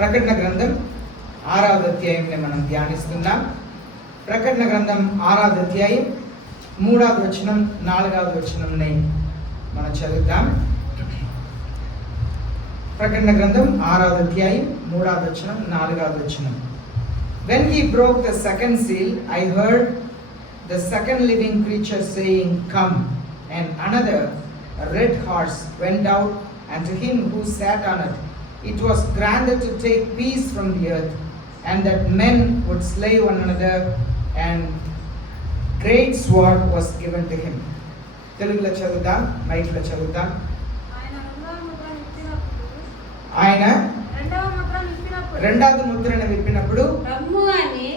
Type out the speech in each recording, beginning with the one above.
ప్రకటన గ్రంథం 6వ అధ్యాయంని మనం ధ్యానిస్తున్నాం. ప్రకటన గ్రంథం 6వ అధ్యాయం 3వ వచనం 4వ వచనంని మనం చదువుతాం. ప్రకటన గ్రంథం 6వ అధ్యాయం 3వ వచనం 4వ వచనం. When he broke the second seal, I heard the second living creature saying, "Come." And another red horse went out, and to him who sat on it, it was granted to take peace from the earth, and that men would slay one another, and great sword was given to him. తెలుగులో చదువుతాం, మైక్లో చదువుతాం. ఆయన రెండవ ముద్రను విప్పినప్పుడు రమ్ము అని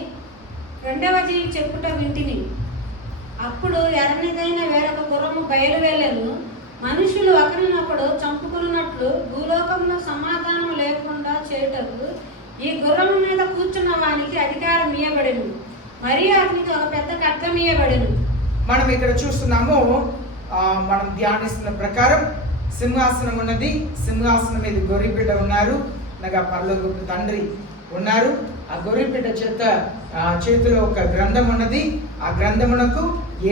రెండవ జీవి చెప్పుట వింటిని. అప్పుడు ఎర్రనిదైన వేరొక గుర్రము బయలువెళ్ళెను. మనుషులు ఒకరినొకడు చంపుకున్నట్లు భూలోకంలో సమాధానం లేకుండా చేయుటకు ఈ గుర్రము మీద కూర్చున్న వానికి అధికారం ఇయ్యబడెను. మరియు అతనికి ఒక పెద్ద ఖడ్గం ఇయ్యబడెను. మనం ఇక్కడ చూస్తున్నాము, మనం ధ్యానిస్తున్న ప్రకారం సింహాసనం ఉన్నది. సింహాసనం మీద గొర్రెపిల్ల ఉన్నారు, అనగా పరలోకపు తండ్రి ఉన్నారు. ఆ గొర్రెపిల్ల చేతిలో ఒక గ్రంథం ఉన్నది. ఆ గ్రంథమునకు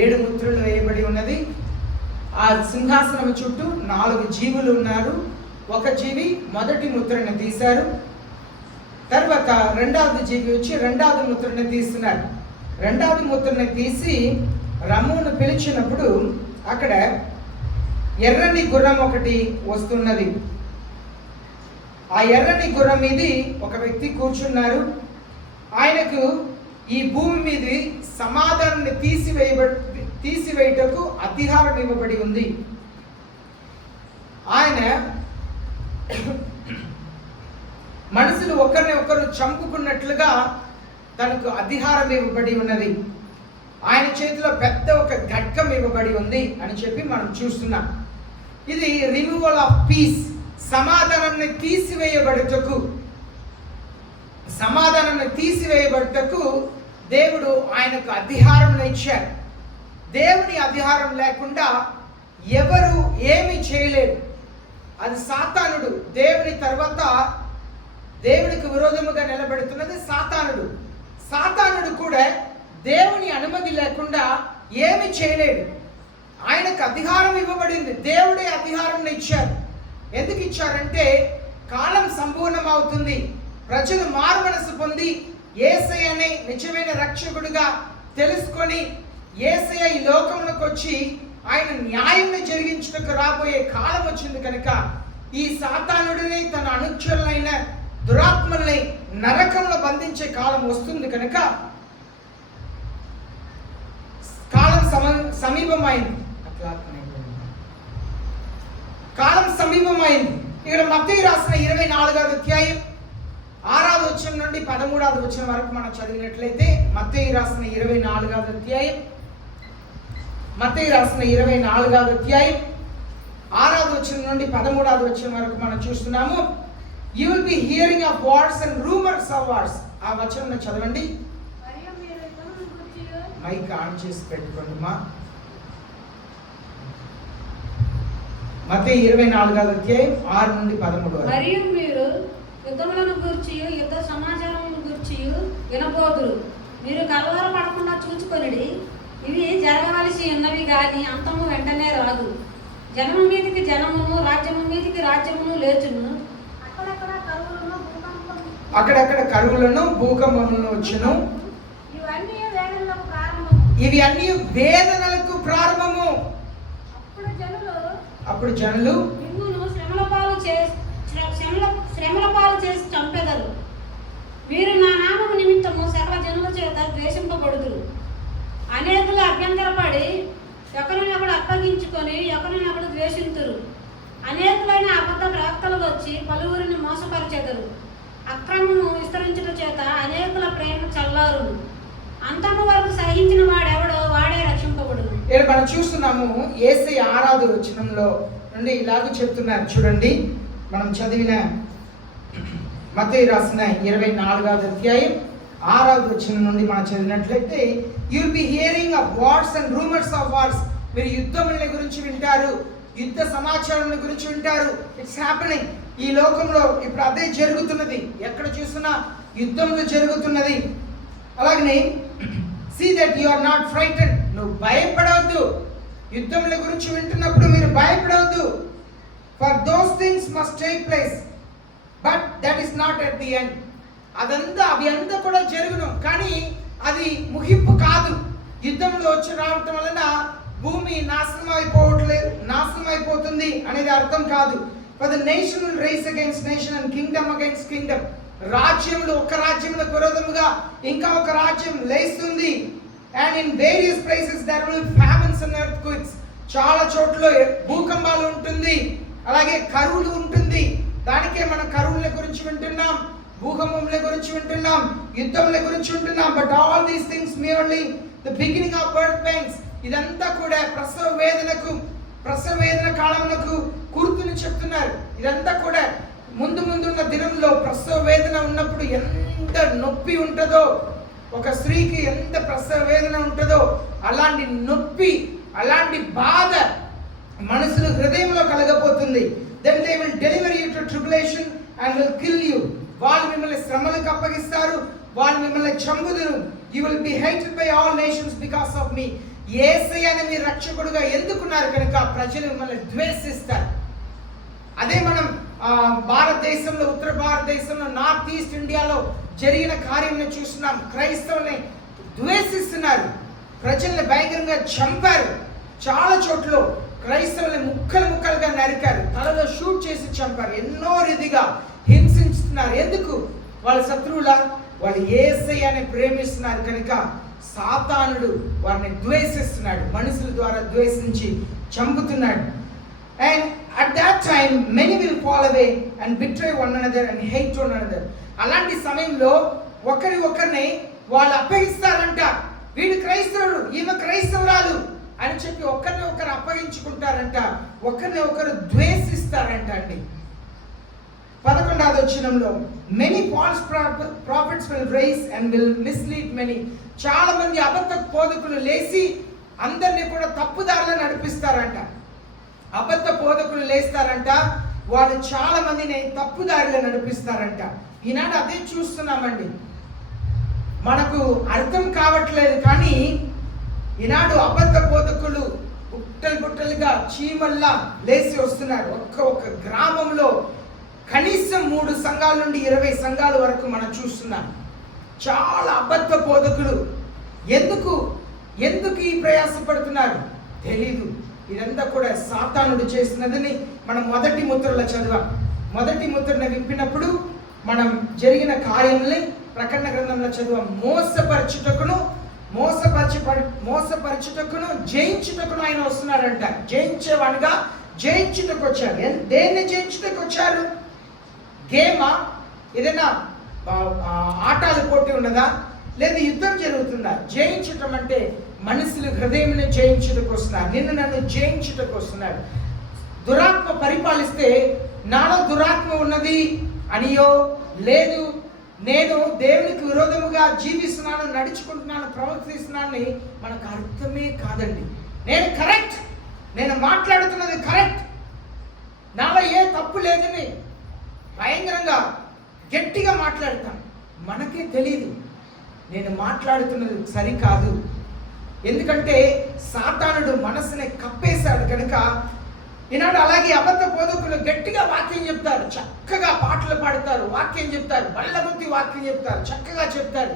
7 ముద్రలు వేయబడి ఉన్నది. ఆ సింహాసనం చుట్టూ 4 జీవులు ఉన్నారు. ఒక జీవి మొదటి ముద్రను తీశారు. తర్వాత రెండవది జీవి వచ్చి రెండవ ముద్రను తీస్తున్నారు. రెండవ ముద్రను తీసి రమ్మును పిలిచినప్పుడు అక్కడ ఎర్రని గుర్రం ఒకటి వస్తున్నది. ఆ ఎర్రని గుర్రం మీద ఒక వ్యక్తి కూర్చున్నారు. ఆయనకు ఈ భూమి మీద సమాధానాన్ని తీసివేయటకు అధికారం ఇవ్వబడి ఉంది. ఆయన మనుషులు ఒకరిని ఒకరు చంపుకున్నట్లుగా తనకు అధికారం ఇవ్వబడి ఉన్నది. ఆయన చేతిలో పెద్ద ఒక ఖడ్గం ఇవ్వబడి ఉంది అని చెప్పి మనం చూస్తున్నాం. ఇది రిమూవల్ ఆఫ్ పీస్, సమాధానాన్ని తీసివేయబడుటకు దేవుడు ఆయనకు అధికారం ఇచ్చారు. దేవుని అధికారం లేకుండా ఎవరు ఏమి చేయలేరు. అది సాతానుడు. దేవుని తర్వాత దేవునికి విరోధముగా నిలబెడుతున్నది సాతానుడు. సాతానుడు కూడా దేవుని అనుమతి లేకుండా ఏమి చేయలేడు. ఆయనకు అధికారం ఇవ్వబడింది. దేవుడే అధికారం ఇచ్చారు. ఎందుకు ఇచ్చారంటే కాలం సంపూర్ణమవుతుంది, ప్రజలు మారుమనసు పొంది యేసయ్యనే నిజమైన రక్షకుడిగా తెలుసుకొని యేసయ్య ఈ లోకంలోకి వచ్చి ఆయన న్యాయాన్ని జరిగించుటకు రాబోయే కాలం వచ్చింది కనుక ఈ సాతానుడిని తన అనుచరులైన దురాత్మల్ని నరకంలో బంధించే కాలం వస్తుంది కనుక కాలం సమీపమైంది. కాలం సమీపమైంది. ఇక్కడ మత్తయి రాసిన 24వ అధ్యాయం 6వ వచనం నుండి 13వ వచనం వరకు మనం చదివినట్లయితే మత్తయి రాసిన 24వ అధ్యాయం 6వ వచనం నుండి 13వ వచనం వరకు మనం చూస్తున్నాము. You will be hearing of wars and rumors of wars. ఆ వచనం చదవండి. మైక్ ఆన్ చేసి పెట్టుకోండి మా. మత్తయి 24వ అధ్యాయం 6 నుండి 13 వరకు. మరియు మీరు యుద్ధములను గూర్చి యుద్ధ సమాచారములను గూర్చి వినబోదురు. మీరు కలవరపడకుండా చూచుకొనిడి. ఇవి జరగవలసి ఉన్నవి గాని అంతము వెంటనే రాదు. జనము మీదికి జనమును, రాజ్యము మీదికి రాజ్యమును లేచును. అక్కడక్కడ కరువులను భూకంపములను వచ్చును. ఇవి అన్ని వేదనలకు ప్రారంభము. అప్పుడు జనులు మిమ్మును శ్రమల పాలు చేసి చంపెదరు. మీరు నా నామము నిమిత్తము సకల జనుల చేత ద్వేషింపబడుదురు. అనేకులు అభ్యంతరపడి ఒకరినొకడు అప్పగించుకొని ఒకరినొకడు ద్వేషింతురు. అనేకులైన అబద్ధ ప్రవక్తలు వచ్చి పలువురిని మోసపరిచెదరు. అక్రమము విస్తరించుట చేత అనేకుల ప్రేమ చల్లారును. అంతము వరకు సహించిన వాడెవడో వాడే రక్షింపబడును. ఇక్కడ మనం చూస్తున్నాము యేసయ్య 6వ వచనంలో నుండి ఇలాగ చెప్తున్నారు. చూడండి, మనం చదివిన మత్తయి రాసిన 24వ అధ్యాయం 6వ వచనం నుండి మనం చదివినట్లయితే you will be hearing of wars and rumours of wars. మీరు యుద్ధముల గురించి వింటారు, యుద్ధ సమాచారం గురించి వింటారు. It's happening. ఈ లోకంలో ఇప్పుడు అదే జరుగుతున్నది. ఎక్కడ చూసినా యుద్ధంలో జరుగుతున్నది. అలాగనే see that you are not frightened. నువ్వు భయపడవద్దు. యుద్ధముల గురించి వింటున్నప్పుడు మీరు భయపడవద్దు. For those things must take place but that is not at the end. అవి అంతా కూడా జరుగును, కానీ అది ముగింపు కాదు. యుద్ధంలో వచ్చి రావటం వలన భూమి నాశనం అయిపోతుంది అనేది అర్థం కాదు. For the nation will rise against nation and kingdom against kingdom. రాజ్యములు ఒక రాజ్యములకు విరోధముగా ఇంకా ఒక రాజ్యం లేస్తుంది. And in various places there will famines and earthquakes. చాలా చోట్ల భూకంపాలు ఉంటుంది, అలాగే కరువులు ఉంటుంది. దానికే మనం కరువుల గురించి వింటున్నాం, భూకంపముల గురించి వింటున్నాం, యుద్ధముల గురించి వింటున్నాం. But all these things merely the beginning of birth pains. ఇదంతా కూడా ప్రసవ వేదన కాలములకు గుర్తుని చెప్తున్నారు. ఇదంతా కూడా ముందున్న దినంలో ప్రసవ వేదన ఉన్నప్పుడు ఎంత నొప్పి ఉంటుందో, ఒక స్త్రీకి ఎంత ప్రసవ వేదన ఉంటుందో అలాంటి నొప్పి, అలాంటి బాధ మనసులో హృదయంలో కలగపోతుంది. Then they will deliver you to tribulation and will kill you. వాళ్ళు మిమ్మల్ని శ్రమలకు అప్పగిస్తారు, వాళ్ళు మిమ్మల్ని చంపుదురు. You will be hated by all nations because of me. యేసయ్యని మీ రక్షకుడుగా ఎందుకున్నారు కనుక ప్రజలు మిమ్మల్ని ద్వేషిస్తారు. అదే మనం భారతదేశంలో, ఉత్తర భారతదేశంలో, నార్త్ ఈస్ట్ ఇండియాలో జరిగిన కార్యం చూస్తున్నాం. క్రైస్తవుల్ని ద్వేషిస్తున్నారు, ప్రజల్ని భయంకరంగా చంపారు. చాలా చోట్ల క్రైస్తవుల్ని ముక్కలుగా నరికారు, తలలో షూట్ చేసి చంపారు, ఎన్నో రీతిగా హింసిస్తున్నారు. ఎందుకు? వాళ్ళ శత్రువులా? వాళ్ళు యేసయ్యని ప్రేమిస్తున్నారు కనుక సాతానుడు వారిని ద్వేషిస్తున్నాడు, మనుషుల ద్వారా ద్వేషించి చంపుతున్నాడు. And at that time many will fall away and betray one another and hate one another. అలాంటి సమయంలో ఒకరిని వాళ్ళు అప్పగిస్తారంట. వీడు క్రైస్తవుడు, ఈమె క్రైస్తవురాలు అని చెప్పి ఒకరిని ఒకరు అప్పగించుకుంటారంట, ఒకరిని ఒకరు ద్వేషిస్తారంట అండి. 11వ వచనంలో many false prophets will rise and will mislead many. చాలా మంది అబద్ధ బోధకులు లేచి అందరినీ కూడా తప్పుదారిలో నడిపిస్తారంట. అబద్ధ బోధకులు లేస్తారంట, వాళ్ళు చాలా మందిని తప్పుదారిలో నడిపిస్తారంట. ఈనాడు అదే చూస్తున్నామండి. మనకు అర్థం కావట్లేదు, కానీ ఈనాడు అబద్ధ బోధకులు బుట్టలుగా చీమల్లా లేచి వస్తున్నారు. ఒక్క గ్రామంలో కనీసం 3 సంఘాల నుండి 20 సంఘాల వరకు మనం చూస్తున్నాం. చాలా అబద్ధ బోధకులు. ఎందుకు ఈ ప్రయాసపడుతున్నారు తెలీదు. ఇదంతా కూడా సాతానుడు చేస్తున్నదని మనం మొదటి ముద్రలో చదివాం. మొదటి ముద్రను విప్పినప్పుడు మనం జరిగిన కార్యాలని ప్రకటన గ్రంథంలో చదివాం. మోసపరచుటకును జయించుటకును ఆయన వస్తున్నాడంట. జయించేవాడుగా జయించుటకు వచ్చారు. దేన్ని జయించుటకు వచ్చారు? గేమా? ఏదైనా ఆటల పోటీ ఉన్నదా? లేదా యుద్ధం జరుగుతుందా? జయించటం అంటే మనుషులు హృదయంని జయించుటకు వస్తున్నారు, నిన్ను నన్ను జయించుటకు వస్తున్నాడు. దురాత్మ పరిపాలిస్తే నాలో దురాత్మ ఉన్నది అనియో, లేదు నేను దేవునికి విరోధముగా జీవిస్తున్నాను, నడుచుకుంటున్నాను, ప్రవర్తిస్తున్నానని మనకు అర్థమే కాదండి. నేను కరెక్ట్, నేను మాట్లాడుతున్నది కరెక్ట్, నాలో ఏ తప్పు లేదని భయంకరంగా గట్టిగా మాట్లాడతాం. మనకే తెలియదు నేను మాట్లాడుతున్నది సరికాదు. ఎందుకంటే సాతానుడు మనసుని కప్పేశాడు కనుక. ఈనాడు అలాగే అబద్ధ బోధకులు గట్టిగా వాక్యం చెప్తారు, చక్కగా పాటలు పాడతారు, వాక్యం చెప్తారు, బల్లగుద్ది వాక్యం చెప్తారు, చక్కగా చెప్తారు.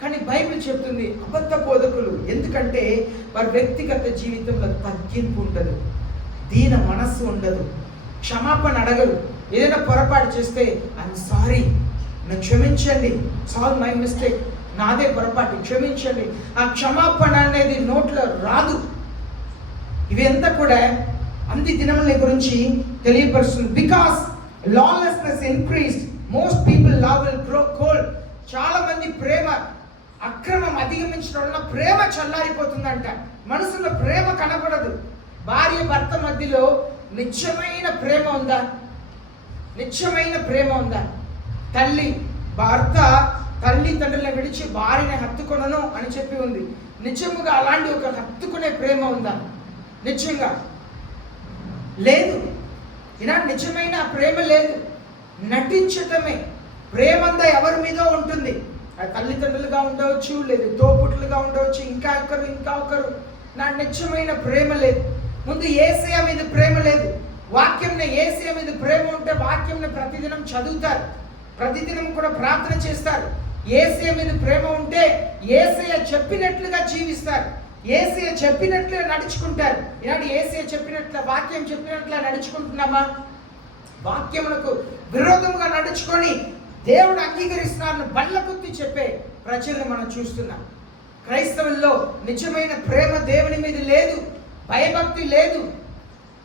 కానీ బైబిల్ చెప్తుంది అబద్ధ బోధకులు. ఎందుకంటే వారి వ్యక్తిగత జీవితంలో తగ్గింపు ఉండదు, దీన మనస్సు ఉండదు, క్షమాపణ అడగరు. ఏదైనా పొరపాటు చేస్తే ఐఎమ్ సారీ, నన్ను క్షమించండి, సాల్వ్ మై మిస్టేక్, నాదే పొరపాటు, క్షమించండి. ఆ క్షమాపణ అనేది నోట్లో రాదు. ఇవంతా కూడా అన్ని దినముల గురించి తెలియపరుస్తుంది. Because lawlessness increased, most people love will grow cold. చాలా మంది ప్రేమ అక్రమం అధిగమించడం వల్ల ప్రేమ చల్లారిపోతుందంట. మనసులో ప్రేమ కనపడదు. భార్య భర్త మధ్యలో నిత్యమైన ప్రేమ ఉందా? నిత్యమైన ప్రేమ ఉందా? తల్లి తండ్రులను విడిచి భార్యని హత్తుకొనను అని చెప్పి ఉంది. నిజముగా అలాంటి ఒక హత్తుకునే ప్రేమ ఉందా? నిజంగా లేదు. ఈనాడు నిజమైన ప్రేమ లేదు, నటించటమే. ప్రేమంతా ఎవరి మీద ఉంటుంది. అది తల్లిదండ్రులుగా ఉండవచ్చు, లేదు తోపుట్లుగా ఉండవచ్చు, ఇంకా ఒకరు. నా నిజమైన ప్రేమ లేదు. ముందు యేసయ్య మీద ప్రేమ లేదు. వాక్యంని యేసయ్య మీద ప్రేమ ఉంటే వాక్యంని ప్రతిదినం చదువుతారు, ప్రతిదినం కూడా ప్రార్థన చేస్తారు. యేసయ్య మీద ప్రేమ ఉంటే యేసయ్య చెప్పినట్లుగా జీవిస్తారు, యేసయ్య చెప్పినట్లుగా నడుచుకుంటారు. ఈనాడు యేసయ్య చెప్పినట్లు, వాక్యం చెప్పినట్లుగా నడుచుకుంటున్నామా? వాక్యములకు విరోధముగా నడుచుకొని దేవుడు అంగీకరిస్తున్నారని బల్లగుద్ది చెప్పే ప్రజల్ని మనం చూస్తున్నాం. క్రైస్తవుల్లో నిజమైన ప్రేమ దేవుని మీద లేదు, భయభక్తి లేదు.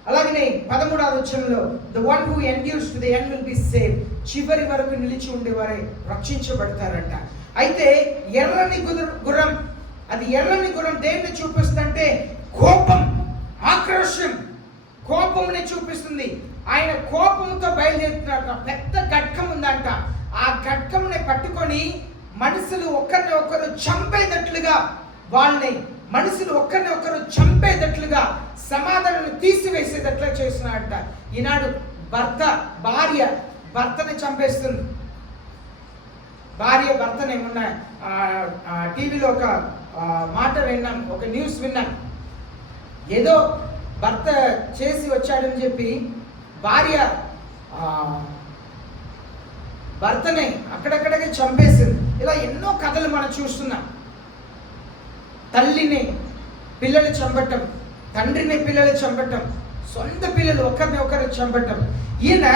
అలాగనే 13వ వచనంలో the one who endures to the end will be saved. చివరి వరకు నిలిచి ఉండేవారే రక్షించబడతారంట. అయితే ఎర్రని గుర్రం, అది ఎర్రని గుర్రం దేన్ని చూపిస్తుందంటే కోపం, ఆక్రోషం, కోపంని చూపిస్తుంది. ఆయన కోపంతో బయలుదేరుతున్నారు. పెద్ద ఖడ్గం ఉందంట. ఆ ఖడ్గంని పట్టుకొని మనుషులు ఒకరిని ఒకరు చంపేటట్లుగా, మనుషులు ఒకరిని ఒకరు చంపేటట్లుగా, సమాధానాన్ని తీసివేసేటట్లుగా చేస్తున్నాడంట. ఈనాడు భార్య భర్తని చంపేస్తుంది. భార్య భర్తను ఏమన్నా టీవీలో ఒక మాట విన్నాను, ఒక న్యూస్ విన్నాను. ఏదో భర్త చేసి వచ్చాడని చెప్పి భార్య భర్తని అక్కడక్కడికి చంపేసింది. ఇలా ఎన్నో కథలు మనం చూస్తున్నాం. తల్లిని పిల్లలు చంపటం, తండ్రిని పిల్లలు చంపటం, సొంత పిల్లలు ఒకరిని ఒకరు చంపటం. ఈయన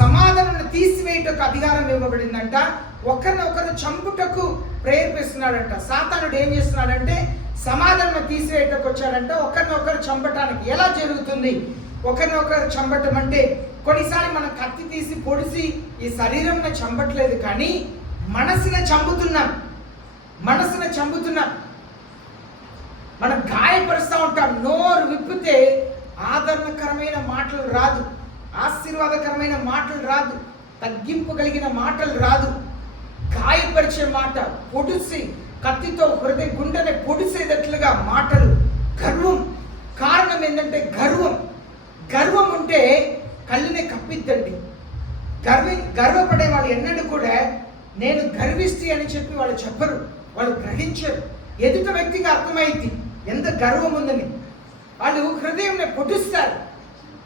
సమాధానం తీసివేయటకు అధికారం ఇవ్వబడిందంట. ఒకరిని ఒకరు చంపుటకు ప్రేరేపిస్తున్నాడంట. సాతానుడు ఏం చేస్తున్నాడంటే సమాధానం తీసివేయటకు వచ్చాడంట, ఒకరిని ఒకరు చంపటానికి. ఎలా జరుగుతుంది ఒకరిని ఒకరు చంపటం అంటే? కొన్నిసారి మనం కత్తి తీసి పొడిసి ఈ శరీరంని చంపట్లేదు, కానీ మనసుని చంపుతున్నాం. మనం గాయపరుస్తూ ఉంటాం. నోరు విప్పితే ఆదరణకరమైన మాటలు రాదు, ఆశీర్వాదకరమైన మాటలు రాదు, తగ్గింపు కలిగిన మాటలు రాదు. గాయపరిచే మాట, పొడిసి కత్తితో హృదయ గుండెని పొడిసేటట్లుగా మాటలు. గర్వం, కారణం ఏంటంటే గర్వం ఉంటే కళ్ళని కప్పిద్దండి. గర్వపడే వాళ్ళు ఎన్నడూ కూడా నేను గర్విష్టి అని చెప్పి వాళ్ళు చెప్పరు, వాళ్ళు గ్రహించరు. ఎదుట వ్యక్తికి అర్థమైంది ఎంత గర్వం ఉందని. వాళ్ళు హృదయంని పొడుస్తారు,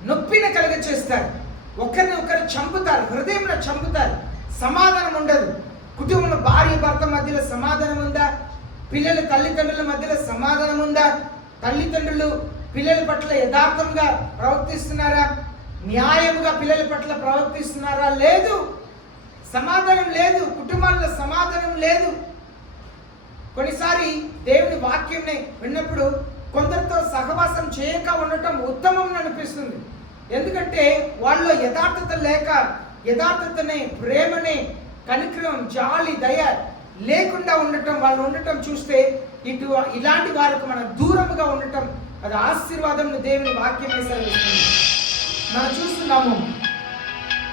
నొప్పిని కలుగచేస్తారు, ఒకరిని ఒకరు చంపుతారు, హృదయంలో చంపుతారు. సమాధానం ఉండదు. కుటుంబంలో భార్య భర్త మధ్యలో సమాధానం ఉందా? పిల్లల తల్లిదండ్రుల మధ్యలో సమాధానం ఉందా? తల్లిదండ్రులు పిల్లల పట్ల యథార్థంగా ప్రవర్తిస్తున్నారా? న్యాయముగా పిల్లల పట్ల ప్రవర్తిస్తున్నారా? లేదు. సమాధానం లేదు. కుటుంబాల్లో సమాధానం లేదు. కొన్నిసారి దేవుని వాక్యంని విన్నప్పుడు కొందరితో సహవాసం చేయక ఉండటం ఉత్తమం అనిపిస్తుంది. ఎందుకంటే వాళ్ళలో యథార్థత లేక, యథార్థతని, ప్రేమని, కనికరం, జాలి, దయ లేకుండా ఉండటం, వాళ్ళు ఉండటం చూస్తే ఇలాంటి వారికి మనం దూరముగా ఉండటం అది ఆశీర్వాదం దేవుని వాక్యమే సెలవిస్తుంది. మనం చూస్తున్నాము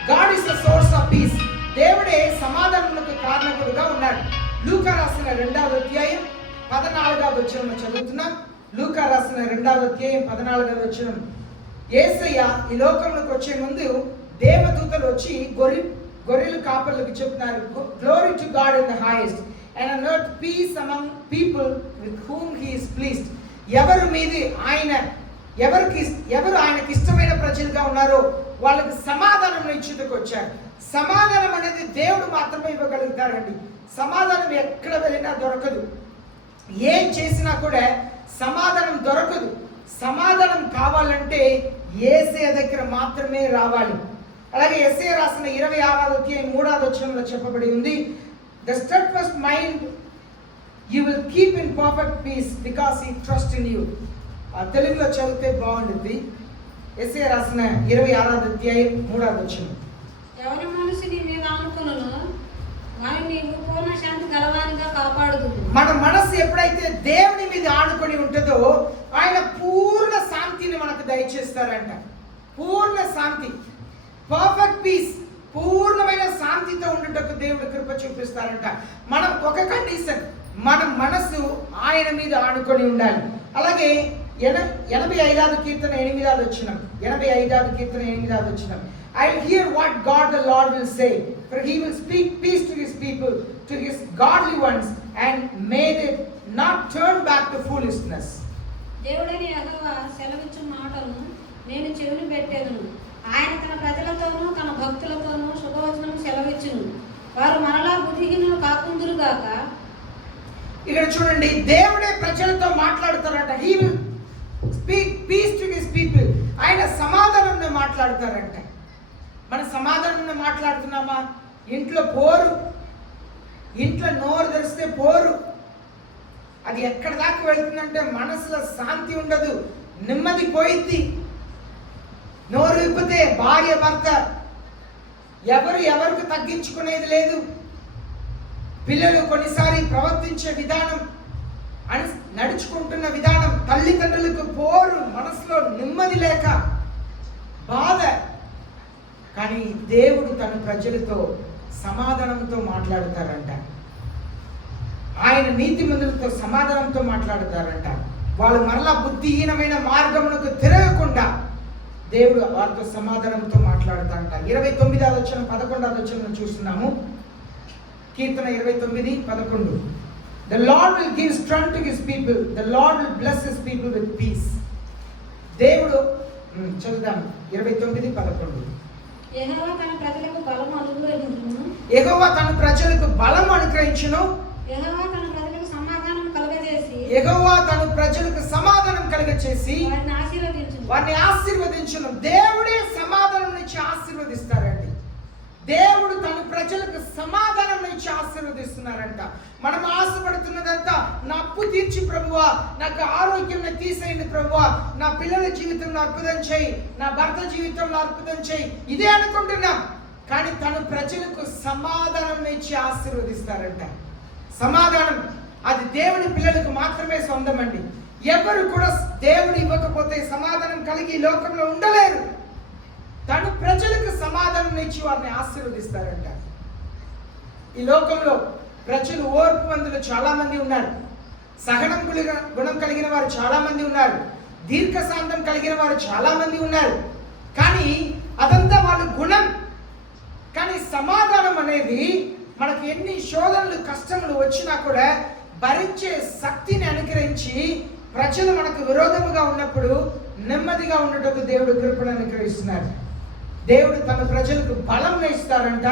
God is the source of piece. దేవుడే సమాధానములకు కారణకుడుగా ఉన్నాడు. లూకా రాసిన 2వ అధ్యాయం 14వ వచనం చదువుతున్నాం. లూకా రాసిన 2వ అధ్యాయం 14వ వచనం. యేసయ్య ఈ లోకంలోకి వచ్చే ముందు దేవదూతలు వచ్చి గొర్రెల కాపర్లకు చెప్తున్నారు, glory to God in the highest and on earth peace among people with whom he is pleased. ఎవరు ఆయనకి ఇష్టమైన ప్రజలుగా ఉన్నారో వాళ్ళకి సమాధానం ఇచ్చుటకు వచ్చారు. సమాధానం అనేది దేవుడు మాత్రమే ఇవ్వగలుగుతారండి. సమాధానం ఎక్కడ వెళ్ళినా దొరకదు, ఏం చేసినా కూడా సమాధానం దొరకదు. సమాధానం కావాలంటే యేసయ్య దగ్గర మాత్రమే రావాలి. అలాగే యెషయా రాసిన 26వ అధ్యాయం 3వ వచనంలో చెప్పబడి ఉంది, the steadfast mind you will keep in perfect peace because he trust in you. తెలుగులో చదివితే బాగుంటుంది. యెషయా రాసిన 26వ అధ్యాయం 3వ వచనం. ఎవరి మనసు నీ మీద ఆనుకొనును వారిని నీవు పూర్ణ శాంతి గలవానిగా కాపాడుదువు. మన మనసు ఎప్పుడైతే దేవుని మీద ఆనుకొని ఉంటుందో ఆయన పూర్ణ శాంతిని మనకు దయచేస్తారంట. పూర్ణ శాంతి, పర్ఫెక్ట్ పీస్, పూర్ణమైన శాంతితో ఉండటకు దేవుడు కృప చూపిస్తారంట. మనం ఒక కండిషన్, మన మనసు ఆయన మీద ఆనుకొని ఉండాలి. అలాగే 85వ కీర్తన 8వ వచనం. 85వ కీర్తన 8వ వచనం. I'll hear what God the Lord will say, for he will speak peace to his people, to his godly ones, and may they not turn back to foolishness. దేవుడైన యెహోవా సెలవిచ్చు మాటలను నేను చెవిని పెట్టేదను. ఆయన తన ప్రజలతోనూ తన భక్తులతోనూ శుభవచనం సెలవిచ్చును. వారు మరలా బుద్ధిహీనులు కాకుందురుగాక. ఇక్కడ చూడండి, దేవుడే ప్రజలతో మాట్లాడతారంట. He will speak peace to his people. ఆయన సమాధానంతో మాట్లాడతారంట. మన సమాధానంతో మాట్లాడుతున్నామా? ఇంట్లో పోరు, ఇంట్లో నోరు తెరిస్తే పోరు. అది ఎక్కడ దాకా వెళ్తుందంటే మనసులో శాంతి ఉండదు, నెమ్మది పోయిద్ది. నోరు విప్పితే భార్య భర్త ఎవరికి తగ్గించుకునేది లేదు. పిల్లలు కొన్నిసారి ప్రవర్తించే విధానం, నడుచుకుంటున్న విధానం, తల్లిదండ్రులకు పోరు, మనసులో నెమ్మది లేక బాధ. కానీ దేవుడు తన ప్రజలతో సమాధానంతో మాట్లాడతారంట. ఆయన నీతిమంతులతో సమాధానంతో మాట్లాడతారంట. వాళ్ళు మరలా బుద్ధిహీనమైన మార్గమునకు తిరగకుండా దేవుడు వారితో సమాధానంతో మాట్లాడతారంట. 29వ వచనం 11వ వచనం చూస్తున్నాము. కీర్తన 29:11. The Lord will give strength to his people. The Lord will bless his people with peace. దేవుడు చదువుదాం 29:11. యెహోవా తన ప్రజలకు బలం అనుగ్రహించును. యెహోవా తన ప్రజలకు బలం అనుగ్రహించును. యెహోవా తన ప్రజలకు సమాధానం కలుగజేసి, యెహోవా తన ప్రజలకు సమాధానం కలుగజేసి వారిని ఆశీర్వదించును. దేవుడే సమాధానం నుంచి ఆశీర్వదిస్తారండి. దేవుడు తన ప్రజలకు సమాధానం నుంచి ఆశీర్వదిస్తున్నారంట. మనం ఆశపడుతున్నదంతా, నా అప్పు తీర్చి ప్రభువా, నాకు ఆరోగ్యం తీసేయండి ప్రభువా, నా పిల్లల జీవితంలో అద్భుతం చేయి, నా భర్త జీవితంలో అద్భుతం చేయి, ఇదే అనుకుంటున్నాం. కానీ తన ప్రజలకు సమాధానం నుంచి ఆశీర్వదిస్తారంట. సమాధానం అది దేవుని పిల్లలకు మాత్రమే సొంతమండి. ఎవరు కూడా దేవుడు ఇవ్వకపోతే సమాధానం కలిగి ఈ లోకంలో ఉండలేరు. తన ప్రజలకు సమాధానం ఇచ్చి వారిని ఆశీర్వదిస్తారంట. ఈ లోకంలో ప్రజలు ఓర్పు మందులు చాలా మంది ఉన్నారు, సహనం గుణం కలిగిన వారు చాలా మంది ఉన్నారు, దీర్ఘశాంతం కలిగిన వారు చాలా మంది ఉన్నారు. కానీ అదంతా వాళ్ళ గుణం. కానీ సమాధానం అనేది మనకు ఎన్ని శోధనలు కష్టములు వచ్చినా కూడా భరించే శక్తిని అనుగ్రహించి, ప్రజలు మనకు విరోధముగా ఉన్నప్పుడు నెమ్మదిగా ఉండటకు దేవుడు కృపను అనుగ్రహిస్తున్నారు. దేవుడు తన ప్రజలకు బలం ఇస్తారంట,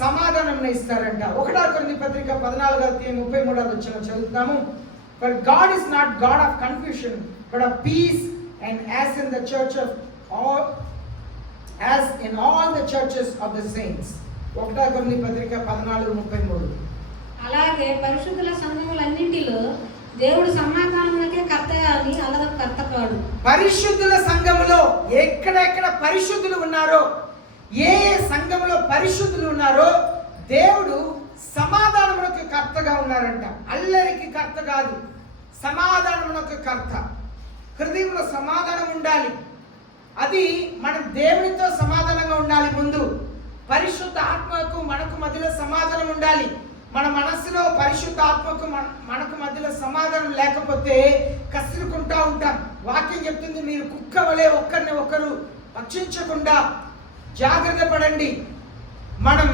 సమాధానం ఇస్తారంట. 1 కొరింథీ పత్రిక 14:33 వచనం చదువుతాము. For God is not God of confusion, but of peace, and as in the church of all, as in all the churches of the saints. 1 కొరింథీ పత్రిక 14:33. అలాగే పరిశుద్ధుల సంఘములన్నింటిలో దేవుడు సమాధానమునకే కర్త అని అలగ కర్త కాడు. పరిశుద్ధుల సంఘములో ఎక్కడెక్కడ పరిశుద్ధులు ఉన్నారో, ఏ సంఘములో పరిశుద్ధులు ఉన్నారో దేవుడు సమాధానమునకు కర్తగా ఉన్నారంట. అల్లరికి కర్త కాదు, సమాధానమునకు కర్త. హృదయంలో సమాధానం ఉండాలి. అది మనం దేవునితో సమాధానంగా ఉండాలి. ముందు పరిశుద్ధ ఆత్మకు మనకు మధ్యలో సమాధానం ఉండాలి. మన మనసులో పరిశుద్ధ ఆత్మకు మనకు మధ్యలో సమాధానం లేకపోతే కసురుకుంటా ఉంటాం. వాక్యం చెప్తుంది, మీరు కుక్క వలె ఒక్కరిని ఒకరు భక్షించకుండా జాగ్రత్త పడండి. మనం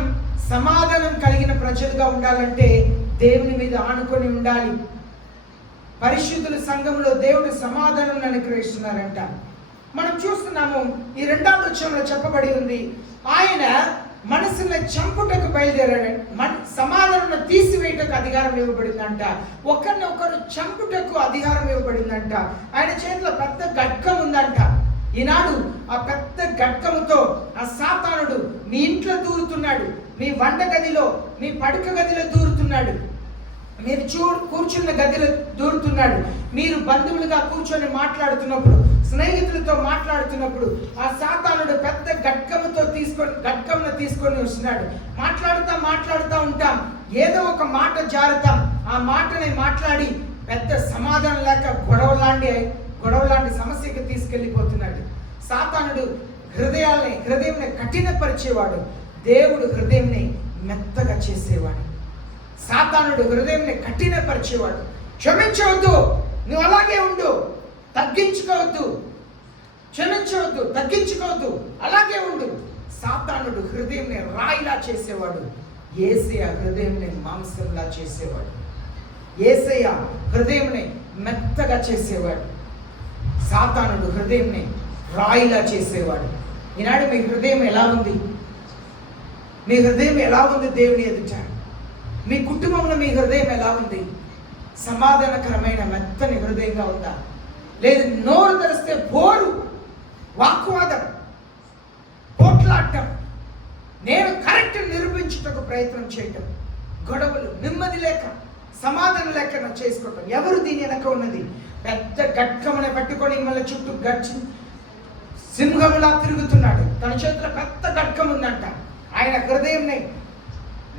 సమాధానం కలిగిన ప్రజలుగా ఉండాలంటే దేవుని మీద ఆనుకొని ఉండాలి. పరిశుద్ధుల సంఘంలో దేవుడు సమాధానం అనుగ్రహిస్తున్నారంట. మనం చూస్తున్నాము, ఈ 2వ వచనంలో చెప్పబడి ఉంది, ఆయన మనసుని చంపుటకు బయలుదేరాడు. సమాధానం తీసివేయటకు అధికారం ఇవ్వబడిందంట. ఒకరిని ఒకరు చంపుటకు అధికారం ఇవ్వబడిందంట. ఆయన చేతిలో పెద్ద ఖడ్గం ఉందంట. ఈనాడు ఆ పెద్ద ఖడ్గముతో ఆ సాతానుడు మీ ఇంట్లో దూరుతున్నాడు, మీ వంట గదిలో, మీ పడుక గదిలో దూరుతున్నాడు, మీరు కూర్చున్న గదిలో దూరుతున్నాడు. మీరు బంధువులుగా కూర్చొని మాట్లాడుతున్నప్పుడు, స్నేహితులతో మాట్లాడుతున్నప్పుడు ఆ సాతానుడు పెద్ద ఖడ్గమును తీసుకొని వస్తున్నాడు. మాట్లాడుతూ ఉంటాం, ఏదో ఒక మాట జారుతాం, ఆ మాటని మాట్లాడి పెద్ద సమాధానం లేక గొడవ లాంటి సమస్యకి తీసుకెళ్ళిపోతున్నాడు. సాతానుడు హృదయాన్ని కఠినపరిచేవాడు, దేవుడు హృదయంని మెత్తగా చేసేవాడు. సాతానుడు హృదయంని కఠినపరిచేవాడు. క్షమించవద్దు, నువ్వు అలాగే ఉండు, తగ్గించుకోవద్దు, క్షమించవద్దు, తగ్గించుకోవద్దు, అలాగే ఉండు. సాతానుడు హృదయంని రాయిలా చేసేవాడు, యేసయ్య హృదయంని మాంసంలా చేసేవాడు. యేసయ్య హృదయంని మెత్తగా చేసేవాడు, సాతానుడు హృదయంని రాయిలా చేసేవాడు. ఈనాడు మీ హృదయం ఎలా ఉంది? మీ హృదయం ఎలా ఉంది దేవుని ఎదుట? మీ కుటుంబంలో మీ హృదయం ఎలా ఉంది? సమాధానకరమైన మెత్తని హృదయంగా ఉందా? లేదు నోరు తెరిస్తే బోరు, వాక్వాదం, పోట్లాడటం, నేను కరెక్ట్ నిరూపించుటకు ప్రయత్నం చేయటం, గొడవలు, నెమ్మది లేక, సమాధానం లేక చేసుకోవటం. ఎవరు దీని వెనక ఉన్నది? పెద్ద గట్కముని పట్టుకొని మళ్ళీ చుట్టూ గడిచి సింహంలా తిరుగుతున్నాడు. తన చేతిలో పెద్ద గట్కం ఉందంట. ఆయన హృదయంని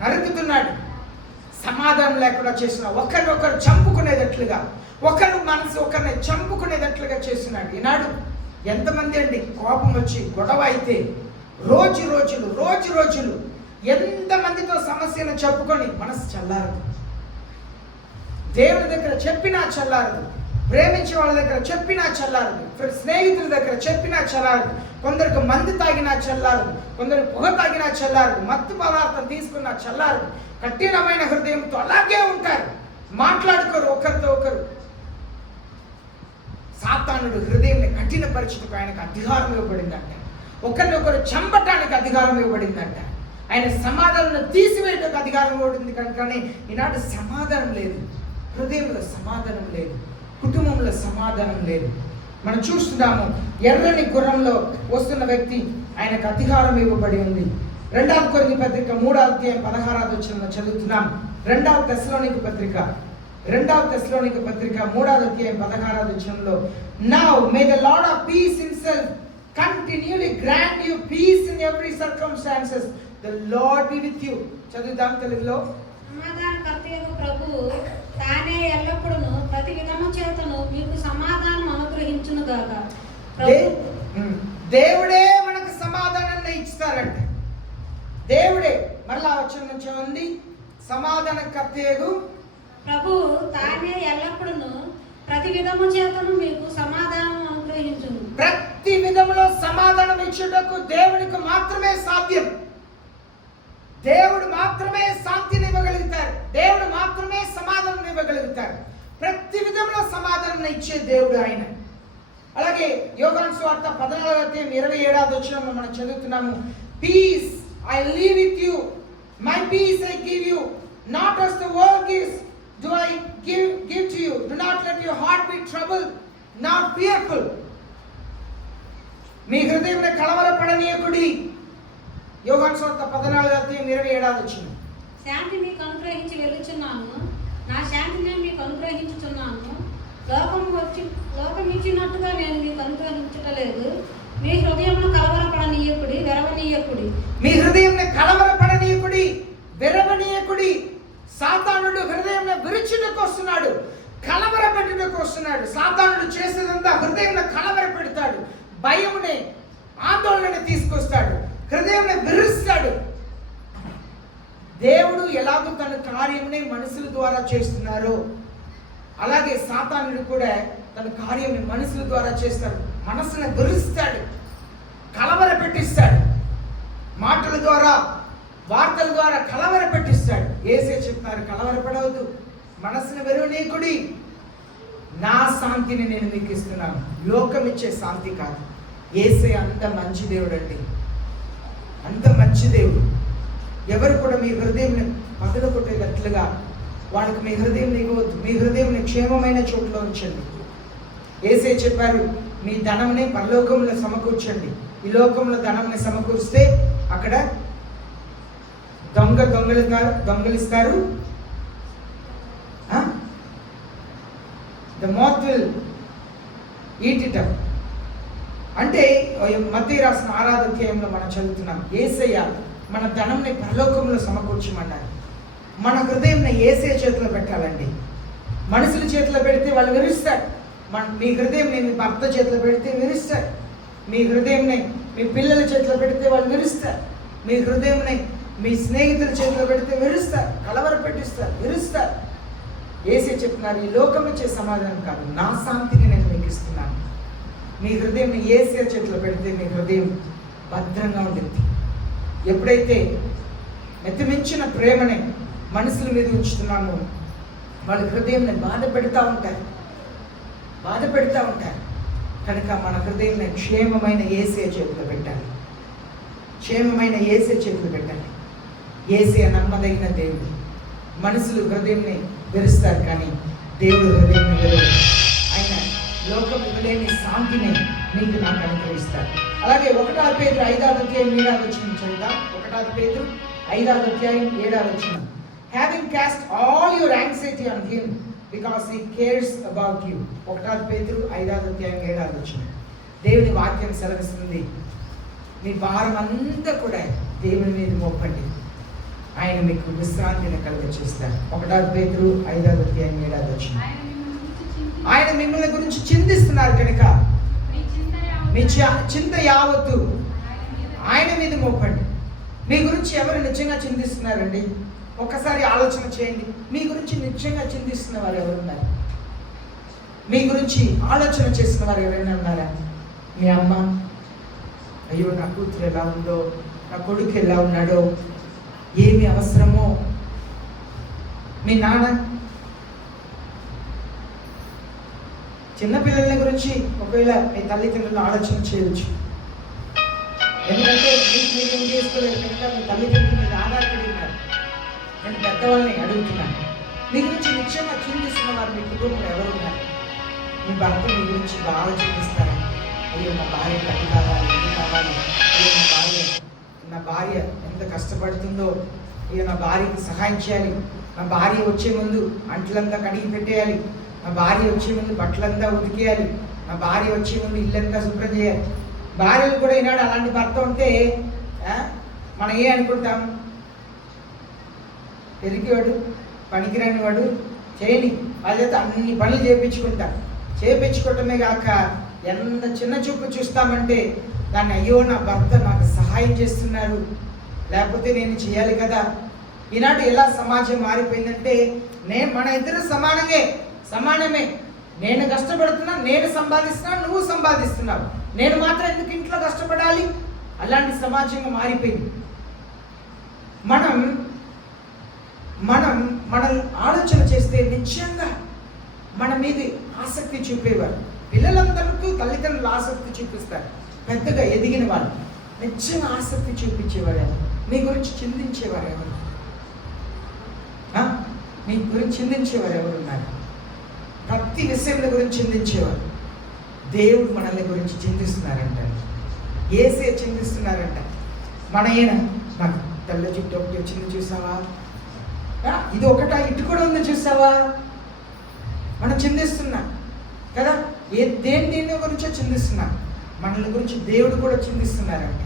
నరుకుతున్నాడు. సమాధానం లేకుండా చేసిన, ఒకరినొకరు చంపుకునేటట్లుగా, ఒకరు మనసు ఒకరిని చంపుకునేటట్లుగా చేస్తున్నాడు. ఈనాడు ఎంతమంది అండి కోపం వచ్చి గొడవ అయితే రోజు రోజులు ఎంతమందితో సమస్యను చెప్పుకొని మనసు చల్లారదు. దేవుని దగ్గర చెప్పినా చల్లారదు, ప్రేమించే వాళ్ళ దగ్గర చెప్పినా చల్లారదు, స్నేహితుల దగ్గర చెప్పినా చల్లారదు, కొందరికి మందు తాగినా చల్లారదు, కొందరు పొగ తాగినా చల్లారదు, మత్తు పదార్థం తీసుకున్నా చల్లారదు. కఠినమైన హృదయంతో అలాగే ఉంటారు, మాట్లాడుకోరు ఒకరితో ఒకరు. సాతానుడు హృదయాన్ని కఠినపరచుటకు ఆయనకు అధికారం ఇవ్వబడిందంట. ఒకరినొకరు చంపటానికి అధికారం ఇవ్వబడిందంట. ఆయన సమాధానం తీసివేయడానికి అధికారం ఇవ్వబడింది. కనుకనే ఈనాడు సమాధానం లేదు, హృదయంలో సమాధానం లేదు, కుటుంబంలో సమాధానం లేదు. మనం చూస్తున్నాము, ఎర్రని గుర్రంలో వస్తున్న వ్యక్తి, ఆయనకు అధికారం ఇవ్వబడి ఉంది. 2 కొరింథీ పత్రిక 3వ అధ్యాయం 16వ వచనంలో చదువుతున్నాం. 2 తెస్సలోనిక పత్రిక 3వ అధ్యాయం 16వ వచనంలో, now may the lord of piece himself continually grant you peace in every circumstances. The Lord be with you. చదువుదాం తెలుగులో. సమాధానకర్తయగు ప్రభువు తానే ఎల్లప్పుడూ ప్రతి విధము చేతను మీకు సమాధానం అనుగ్రహించును గాక. దేవుడే మనకు సమాధానాన్ని ఇస్తారంట. దేవుడే. మరలా వచనం నుంచి ఉంది, సమాధానకర్తయగు ప్రభువు తానే ఎల్లప్పుడూ ప్రతి విధము చేతను మీకు సమాధానం అనుగ్రహించును. ప్రతి విధములో సమాధానం ఇచ్చుటకు దేవునికి మాత్రమే సాధ్యం. దేవుడు మాత్రమే శాంతిని ఇవ్వగలుగుతారు, దేవుడు మాత్రమే సమాధానం ఇవ్వగలుగుతారు. ప్రతి విధంలో సమాధానం ఇచ్చే దేవుడు ఆయన. అలాగే యోహాను సువార్త 14వ అధ్యాయం 27వ వచనంలో మనం చదువుతున్నాము, peace I leave with you, my peace I give you, not as the world gives do I give to you. Do not let your heart be troubled, nor fearful. మీ హృదయంలో కలవరపడనీయకుడి. యోహాను సువార్త 14వ అధ్యాయం 27వ వచనం. శాంతి మీకు అనుగ్రహించి వెళ్ళుచున్నాను, నా శాంతిని మీకు అనుగ్రహించుచున్నాను. లోకం ఇచ్చినట్టుగా నేను మీకు అనుగ్రహించటలేదు. మీ హృదయంలో కలవరపడనీయకుడి, వెరవనీయకుడి. మీ హృదయంలో కలవరపడనీయకుడి, వెరవనీయకుడి. సాతానుడు హృదయంలో విరుచుటకు వస్తున్నాడు, కలవరపెట్టుటకు వస్తున్నాడు. సాతానుడు చేసేదంతా హృదయంలో కలవర పెడతాడు, భయమునే, ఆందోళన తీసుకొస్తాడు, హృదయంలో విరుస్తాడు. దేవుడు ఎలాగో తన కార్యమునే మనుషుల ద్వారా చేస్తున్నారు, అలాగే సాతానుడు కూడా తన కార్యం మనుషుల ద్వారా చేస్తాడు. మనసును విరుస్తాడు, కలవర పెట్టిస్తాడు, మాటల ద్వారా, వార్తల ద్వారా కలవర పెట్టిస్తాడు. యేసే చెప్తారు, కలవరపడవద్దు, మనసును వెరువనీయకుడి, నా శాంతిని నేను మీకు ఇస్తున్నాను. లోకం ఇచ్చే శాంతి కాదు. యేసే అంత మంచి దేవుడు అండి, అంత మంచి దేవుడు. ఎవరు కూడా మీ హృదయంని పగలు కొట్టేటట్లుగా వాళ్ళకి మీ హృదయం ఇవ్వవద్దు. మీ హృదయంని క్షేమమైన చోట్ల ఉంచండి. యేసే చెప్పారు, మీ ధనంని పరలోకంలో సమకూర్చండి. ఈ లోకంలో ధనంని సమకూర్స్తే అక్కడ దొంగలిస్తారు. The moth will eat it up. అంటే మత్తయి రాసిన 6వ అధ్యాయంలో మనం చదువుతున్నాం, యేసయ్య మన ధనంని పరలోకంలో సమకూర్చమన్నారు. మన హృదయంని యేసే చేతిలో పెట్టాలండి. మనుషుల చేతిలో పెడితే వాళ్ళు విరుస్తారు. మీ హృదయంని మీ భర్త చేతిలో పెడితే విరుస్తారు. మీ హృదయంని మీ పిల్లల చేతిలో పెడితే వాళ్ళు విరుస్తారు. మీ హృదయంని మీ స్నేహితుల చేతిలో పెడితే విరుస్తారు, కలవర పెట్టిస్తారు, విరుస్తారు. యేసే చెప్తున్నారు, ఈ లోకం ఇచ్చే సమాధానం కాదు, నా శాంతిని నేను మీకు మీకు ఇస్తున్నాను. మీ హృదయం యేసయ్య చేతిలో పెడితే మీ హృదయం భద్రంగా ఉంటుంది. ఎప్పుడైతే మెత్తమించిన ప్రేమని మనుషుల మీద ఉంచుతున్నామో వాళ్ళ హృదయంని బాధ పెడతా ఉంటారు. కనుక మన హృదయంని క్షేమమైన యేసయ్య చేతిలో పెట్టాలి. యేసయ్య నమ్మదగిన దేవుడు. మనుషులు హృదయంని విరుస్తారు, కానీ దేవుడు హృదయాన్ని విరవడు. ఆయన లోకము లేని శాంతిని మీకు నాకు అనుగ్రహిస్తాడు. అలాగే 1 పేతురు 5వ అధ్యాయం 7వ వచనం చదువుదాం. 1 పేతురు 5వ అధ్యాయం 7వ వచనం. Having cast all your anxiety on him because he cares about you. 1 పేతురు 5వ అధ్యాయం 7వ వచనం. దేవుని వాక్యం సెలవిస్తుంది, మీ భారం అంతా కూడా దేవుని మీద మోపండి, ఆయన మీకు విశ్రాంతిని కలుగచేస్తారు. 1 పేతురు 5వ అధ్యాయం 7వ వచనం. ఆయన మిమ్మల్ని గురించి చింతిస్తున్నారు కనుక మీ చింత యావత్తు ఆయన మీద మోపండి. మీ గురించి ఎవరు నిజంగా చింతిస్తున్నారండి? ఒక్కసారి ఆలోచన చేయండి. మీ గురించి నిజంగా చింతిస్తున్న వారు ఎవరున్నారు? మీ గురించి ఆలోచన చేసిన వారు ఎవరైనా ఉన్నారా? మీ అమ్మ, అయ్యో నా కూతురు ఎలా ఉందో, నా కొడుకు ఎలా ఉన్నాడో, ఏమి అవసరమో. మీ నాన్న, చిన్నపిల్లల గురించి ఒకవేళ మీ తల్లిదండ్రులు ఆలోచన చేయవచ్చు. ఎందుకంటే మీరేం చేసుకోలేదు కనుక మీ తల్లిదండ్రులు మీద ఆధారపడి ఉన్నారు. నేను పెద్దవాళ్ళని అడుగుతున్నాను, మీ గురించి నిజంగా చింతిస్తున్న వారు మీ కుటుంబంలో ఎవరున్నారు? మీ భర్త మీ గురించి బాగా చింతిస్తారా? అయ్యో నా భార్యకి అది కావాలి, ఇది కావాలి, అయ్యో నా భార్య ఎంత కష్టపడుతుందో, అయ్యో నా భార్యకి సహాయం చేయాలి, నా భార్య వచ్చే ముందు అంట్లంతా కడిగి పెట్టేయాలి, నా భార్య వచ్చే ముందు బట్టలంతా ఉతికేయాలి, నా భార్య వచ్చే ముందు ఇల్లంతా శుభ్రం చేయాలి. భార్యలు కూడా ఈనాడు అలాంటి భర్త ఉంటే మనం ఏ అనుకుంటాం? పెరిగివాడు, పనికిరాని వాడు, చేయని వాళ్ళైతే అన్ని పనులు చేయించుకోవటమే కాక ఎంత చిన్న చూపు చూస్తామంటే దాన్ని, అయ్యో నా భర్త నాకు సహాయం చేస్తున్నారు, లేకపోతే నేను చేయాలి కదా. ఈనాడు ఎలా సమాజం మారిపోయిందంటే మన ఇద్దరు సమానమే. నేను కష్టపడుతున్నా, నేను సంపాదిస్తున్నా, నువ్వు సంపాదిస్తున్నావు, నేను మాత్రం ఎందుకు ఇంట్లో కష్టపడాలి? అలాంటి సమాజంగా మారిపోయింది. మనం ఆలోచన చేస్తే నిజంగా మన మీద ఆసక్తి చూపేవారు. పిల్లలందరికీ తల్లిదండ్రులు ఆసక్తి చూపిస్తారు. పెద్దగా ఎదిగిన వాళ్ళు నిజంగా ఆసక్తి చూపించేవారు ఎవరు? మీ గురించి చింతించేవారు ఎవరు? మీ గురించి చింతించేవారు ఎవరున్నారు? ప్రతి విషయంలో గురించి చింతించేవారు. దేవుడు మనల్ని గురించి చింతిస్తున్నారంట. యేసే చింతిస్తున్నారంట. మన నాకు తెల్ల చుట్టూ ఒకటి వచ్చింది చూసావా, ఇది ఒకట ఇటు కూడా ఉంది చూసావా, మనం చింతిస్తున్నాం కదా. దేని గురించో చింతిస్తున్నాం. మనల్ని గురించి దేవుడు కూడా చింతిస్తున్నారంట.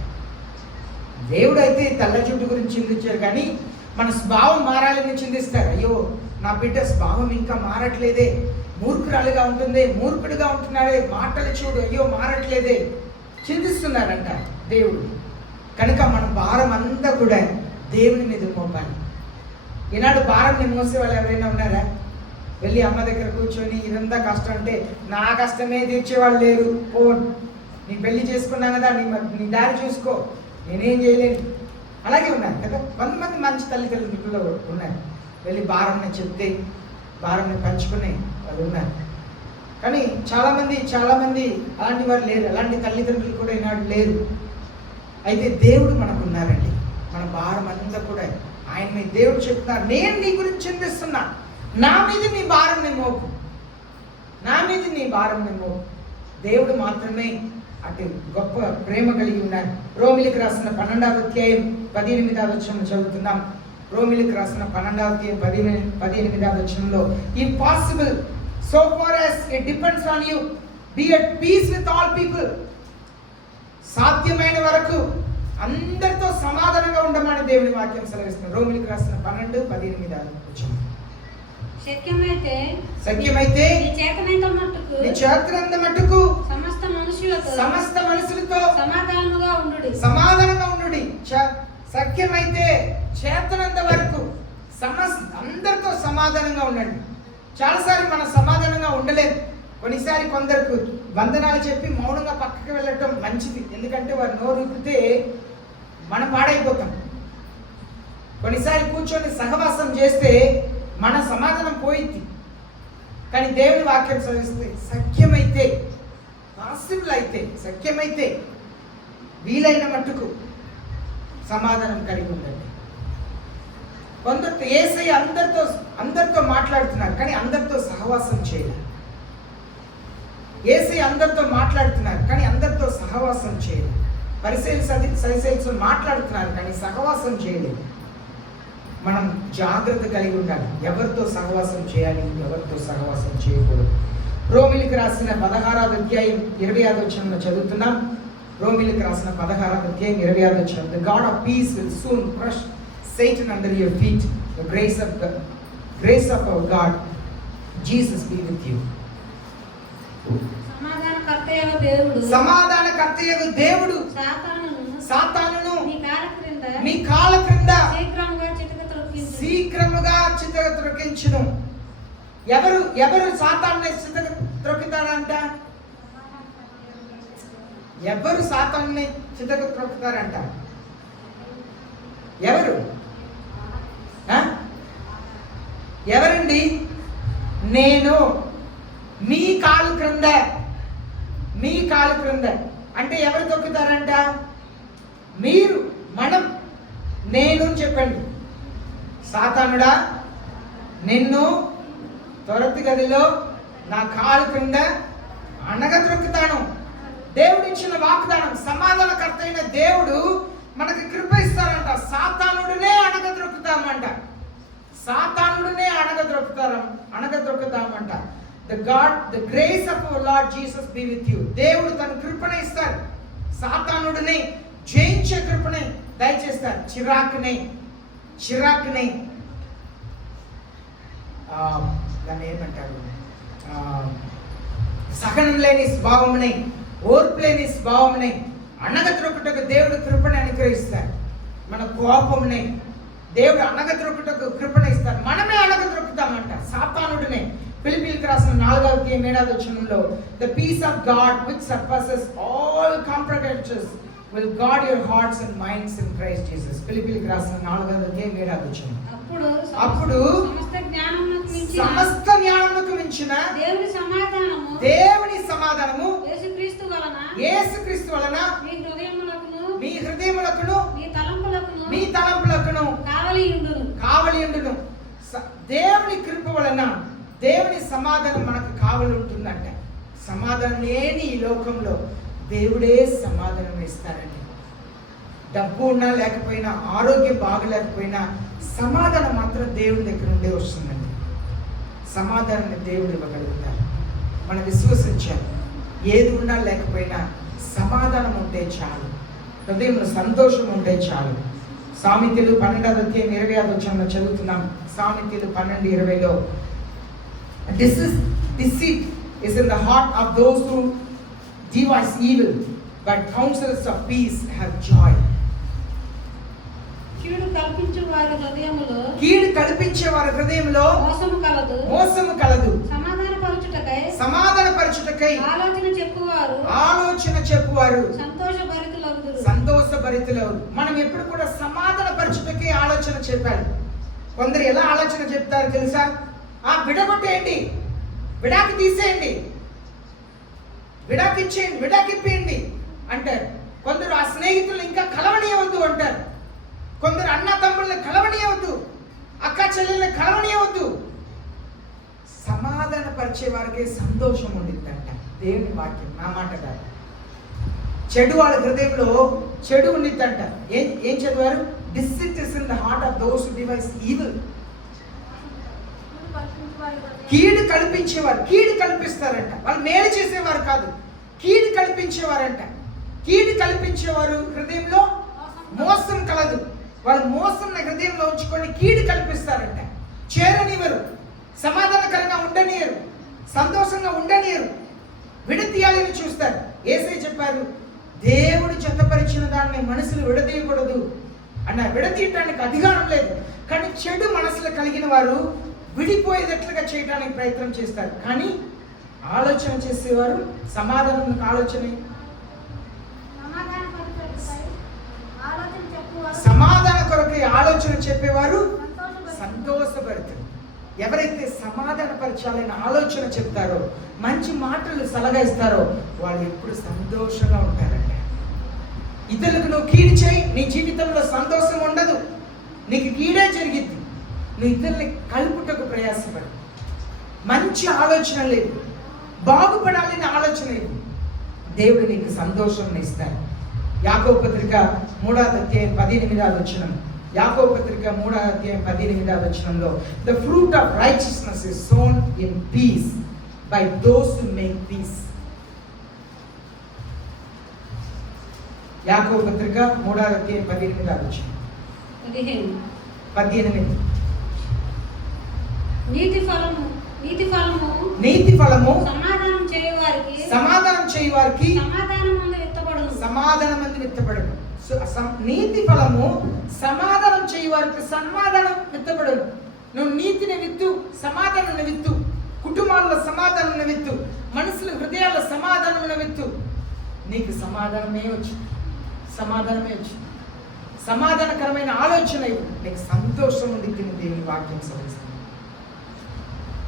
దేవుడు అయితే తెల్ల జుట్టు గురించి చింతించారు, కానీ మన స్వభావం మారాలని చింతిస్తారు. అయ్యో నా బిడ్డ స్వభావం ఇంకా మారట్లేదే, మూర్ఖురాలుగా ఉంటుంది, మూర్ఖుడిగా ఉంటున్నాడే, మాటలు చూడు, అయ్యో మారట్లేదే, చింతిస్తున్నారంట దేవుడు. కనుక మన భారం అంతా కూడా దేవుని మీద మోపాలి. ఈనాడు భారాన్ని మోసే వాళ్ళు ఎవరైనా ఉన్నారా? వెళ్ళి అమ్మ దగ్గర కూర్చొని ఇదంతా కష్టం అంటే నా కష్టమే తీర్చేవాళ్ళు లేరు, ఓ నీ పెళ్లి చేసుకున్నా కదా, నీ దారి చూసుకో, నేనేం చేయలేను, అలాగే ఉన్నారు కదా. కొంతమంది మంచి తల్లిదండ్రులు ఉన్నారు, వెళ్ళి భారాన్ని చెప్తే భారాన్ని పంచుకునే వాళ్ళు ఉన్నారు. కానీ చాలామంది అలాంటి వారు లేరు, అలాంటి తల్లిదండ్రులు కూడా ఈనాడు లేరు. అయితే దేవుడు మనకు ఉన్నారండి. మన భారం అంతా కూడా ఆయన మీద. దేవుడు చెప్తున్నారు, నేను నీ గురించి చింతిస్తున్నా, నా మీద నీ భారం మోపు, దేవుడు మాత్రమే అటు గొప్ప ప్రేమ కలిగి ఉన్నారు. రోమిలికి రాసిన 12వ అధ్యాయం 18వ వచనం చదువుతున్నాం. రోమిలికి రాసిన 12వ అధ్యాయం 18వ వచనంలో, if possible so far as it depends on you be at peace with all people. సాధ్యమైన వరకు అందరితో సమాధానంగా ఉండమని దేవుని వాక్యం సెలవిస్తుంది. రోమిలికి రాసిన 12:18 వచనం. శక్యమైతే నీ చేతనంత మట్టుకు సమస్త మనుషులతో సమాధానంగా ఉండుడి. శక్యమైతే చేతనంత వరకు అందరితో సమాధానంగా ఉండండి. చాలాసార్లు మనం సమాధానంగా ఉండలేము. కొన్నిసారి కొందరికి వందనాలు చెప్పి మౌనంగా పక్కకి వెళ్ళటం మంచిది, ఎందుకంటే వారు నోరు ఊపితే మనం పాడైపోతాం. కొన్నిసారి కూర్చొని సహవాసం చేస్తే మన సమాధానం పోయింది. కానీ దేవుని వాక్యం చదివిస్తే సఖ్యమైతే, పాసిబుల్ అయితే, సఖ్యమైతే వీలైన మట్టుకు సమాధానం కలిగి ఉండండి. కొందరితో యేసయ్య అందరితో మాట్లాడుతున్నారు, కానీ అందరితో సహవాసం చేయలేదు. యేసయ్య అందరితో మాట్లాడుతున్నారు, కానీ అందరితో సహవాసం చేయలేదు. పరిశీలిసి మాట్లాడుతున్నారు, కానీ సహవాసం చేయలేదు. మనం జాగ్రత్త కలిగి ఉండాలి. ఎవరితో సహవాసం చేయాలి, ఎవరితో సహవాసం చేయకూడదు. రోమిలికి రాసిన 16వ అధ్యాయం 25వ వచనంలో చదువుతున్నాం. రోమిలికి రాసిన 16వ అధ్యాయం 25వ వచనం. The God of peace will soon crush Satan under your feet. The grace of our God Jesus be with you. సమాధానకర్తయగు దేవుడు సాతానును నీ కాళ్ళ క్రింద శీఘ్రముగా చితక త్రొక్కించును. ఎవరు సాతాన్ని చితక త్రొక్కుతారంట? ఎవరు సాతాన్ని చితక త్రొక్కుతారంట? ఎవరండి? నేను మీ కాలు క్రింద అంటే ఎవరు తొక్కుతారంట? మీరు, మనం, నేను చెప్పండి. సాతానుడా, నిన్ను తొరతి గదిలో నా కాలు క్రింద అణగద్రొక్కుతాను. దేవుడు ఇచ్చిన వాగ్దానం. సమాధానకర్త అయిన దేవుడు మనకి కృప ఇస్తారంట. సాతానుడినే అణగద్రొక్కుతామంట. The grace of our Lord Jesus be with you. దేవుడు తన కృపణ ఇస్తారు. సాతానుడిని జయించే కృపణ దయచేస్తారు. చిరాకుని దాన్ని ఏమంటారు? సహనం లేని స్వభావముని, ఓర్పు లేని స్వభావముని అణగద్రొక్కుటకు దేవుడు కృపణ అనుగ్రహిస్తారు. మన కోపముని దేవుడు అణగద్రొక్కుటకు కృపణ ఇస్తారు. మనమే అణగద్రొక్కుతామంట సాతానుడిని. ఫిలిప్పీయులకు రాసిన 4వ అధ్యాయం 7వ వచనంలో the peace of God which surpasses all comprehension will guard your hearts and minds in Christ Jesus. ఫిలిప్పీయులకు రాసిన 4వ అధ్యాయం 7వ వచనం. అప్పుడు సమస్త జ్ఞానమునకు మించిన దేవుని సమాధానము యేసుక్రీస్తు వలన మీ హృదయములకును మీ తలంపులకును కావలియుండును. దేవుని కృప వలన దేవుని సమాధానం మనకు కావలి ఉంటుందంట. సమాధానం లేని ఈ లోకంలో దేవుడే సమాధానం ఇస్తారండి. డబ్బు ఉన్నా లేకపోయినా, ఆరోగ్యం బాగలేకపోయినా సమాధానం మాత్రం దేవుడి దగ్గర నుండే వస్తుందండి. సమాధానాన్ని దేవుడు ఇవ్వగలుగుతారు. మనం విశ్వసించాలి. ఏది ఉన్నా లేకపోయినా సమాధానం ఉంటే చాలు, హృదయంలో సంతోషం ఉంటే చాలు. సామెతలు 12వ అధ్యాయం 25వ వచనంలో చదువుతున్నాం. సామెతలు 12:20లో deceit is in the heart of those who devise evil, but counsels of peace have joy. కీడు కల్పించే వారి హృదయంలో మోసము కలదు. సమాధానపరచుటకై ఆలోచన చెప్పువారు సంతోషభరితులు. మనం ఎప్పుడు కూడా సమాధానపరచుటకే ఆలోచన చెప్పాలి. కొందరు ఎలా ఆలోచన చెప్తారు తెలుసా? విడగొట్టేయండి, విడాకి తీసేయండి, విడాకి ఇచ్చేయండి, విడాకి ఇప్పేయండి అంటారు. కొందరు ఆ స్నేహితులను ఇంకా కలవనీయవద్దు అంటారు. కొందరు అన్న తమ్ముళ్ళని కలవనీయవద్దు, అక్క చెల్లెల్ని కలవనీయవద్దు. సమాధానపరిచే వారికి సంతోషం ఉండిద్దంట. దేవుని వాక్యం, నా మాట కాదు. చెడు వాళ్ళ హృదయంలో చెడు ఉండిద్దంట. ఏం చదివారు? Deceit is in the heart of those who devise evil. కీడు కల్పిస్తారంట. వాళ్ళు మేలు చేసేవారు కాదు, కీడు కల్పించేవారంట. కీడు కల్పించేవారు హృదయంలో మోసం కలదు. వాళ్ళు మోసం హృదయంలో ఉంచుకొని కీడు కల్పిస్తారంట. చేరనివ్వరు, సమాధానకరంగా ఉండనియరు, సంతోషంగా ఉండనియరు, విడతీయాలని చూస్తారు. యేసయ్య చెప్పారు, దేవుడు జతపరిచిన దాన్ని మనసులు విడదీయకూడదు అన్న. విడతీయటానికి అధికారం లేదు. కానీ చెడు మనసులు కలిగిన వారు విడిపోయేటట్లుగా చేయడానికి ప్రయత్నం చేస్తారు. కానీ ఆలోచన చేసేవారు సమాధానం ఆలోచన సమాధాన కొరకై ఆలోచన చెప్పేవారు సంతోషపడతారు. ఎవరైతే సమాధానపరచాలని ఆలోచన చెప్తారో, మంచి మాటలు సలహా ఇస్తారో వాళ్ళు ఎప్పుడు సంతోషంగా ఉంటారంట. ఇతరులకు నువ్వు కీడు చేయి, నీ జీవితంలో సంతోషం ఉండదు, నీకు కీడే జరిగింది. నువ్వు ఇతరుల్ని కలుపుటకు ప్రయాసపడు. మంచి ఆలోచన లేదు, బాగుపడాలని ఆలోచన లేదు, దేవుడు నీకు సంతోషం ఇస్తాడు. యాకోబు పత్రిక 3వ అధ్యాయం 18వ వచనం. యాకోబు పత్రిక 3వ అధ్యాయం 18వ వచనంలో the fruit of righteousness is sown in peace by those who make peace. యాకోబు పత్రిక 3వ అధ్యాయం 18వ వచనం. 18 నీతి ఫలము సమాధానం చేయువారికి సమాధానం మంది విత్తబడును. నీతి ఫలము సమాధానం చేయువారికి సమాధానం విత్తబడును. నువ్వు నీతిని విత్తు, సమాధానం విత్తు, కుటుంబాల్లో సమాధానం విత్తు, మనసుల హృదయాల సమాధానం విత్తు, నీకు సమాధానమే వచ్చింది. సమాధానకరమైన ఆలోచన నీకు సంతోషం ఉంది. దేవుని వాక్యం సవరిస్తుంది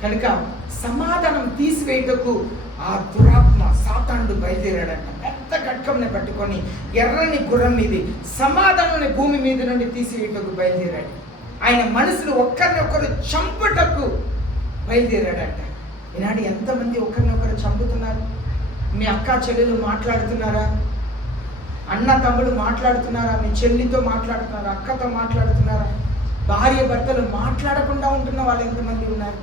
కనుక సమాధానం తీసివేయటకు ఆ దురాత్మ సాతానుడు బయలుదేరాడంట. పెద్ద ఖడ్గంని పట్టుకొని ఎర్రని గుర్రం మీది సమాధానాన్ని భూమి మీద నుండి తీసివేయటకు బయలుదేరాడు. ఆయన మనసులు ఒకరినొకరు చంపుటకు బయలుదేరాడంట. ఈనాడు ఎంతమంది ఒకరినొకరు చంపుతున్నారు? మీ అక్క చెల్లెలు మాట్లాడుతున్నారా? అన్న తమ్ముడు మాట్లాడుతున్నారా? మీ చెల్లితో మాట్లాడుతున్నారా? అక్కతో మాట్లాడుతున్నారా? భార్య భర్తలు మాట్లాడకుండా ఉంటున్న వాళ్ళు ఎంతమంది ఉన్నారు?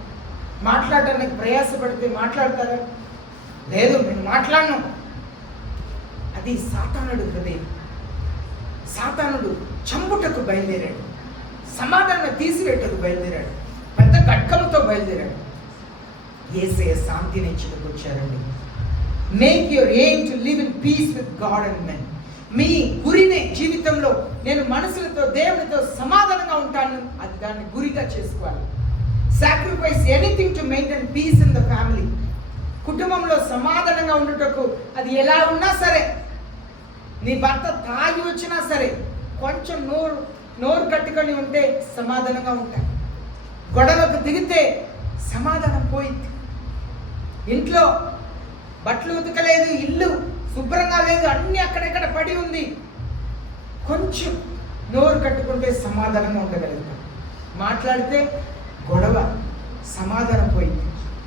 మాట్లాడడానికి ప్రయాసపడితే మాట్లాడతారా? లేదు, నేను మాట్లాడను. అది సాతానుడు హృదయం. సాతానుడు చంపుటకు బయలుదేరాడు, సమాధానం తీసివేటకు బయలుదేరాడు, పెద్ద ఖడ్గంతో బయలుదేరాడు. యేసయ్య శాంతిని ఇచ్చుటకు వచ్చారండి. Make your aim to live in peace with God and men. మీ గురినే జీవితంలో నేను మనుషులతో దేవునితో సమాధానంగా ఉంటాను, అది దాన్ని గురిగా చేసుకోవాలి. Sacrifice anything to maintain peace in the family. కుటుంబంలో సమాధానంగా ఉండుటకు అది ఎలా ఉన్నా సరే, నీ భర్త తాగి వచ్చినా సరే కొంచెం నోరు కట్టుకొని ఉంటే సమాధానంగా ఉంటాయి. గొడవకు దిగితే సమాధానం పోయింది. ఇంట్లో బట్టలు ఉతకలేదు, ఇల్లు శుభ్రంగా లేదు, అన్నీ అక్కడెక్కడ పడి ఉంది, కొంచెం నోరు కట్టుకుంటే సమాధానంగా ఉండగలుగుతాం. మాట్లాడితే గొడవ, సమాధానం పోయింది.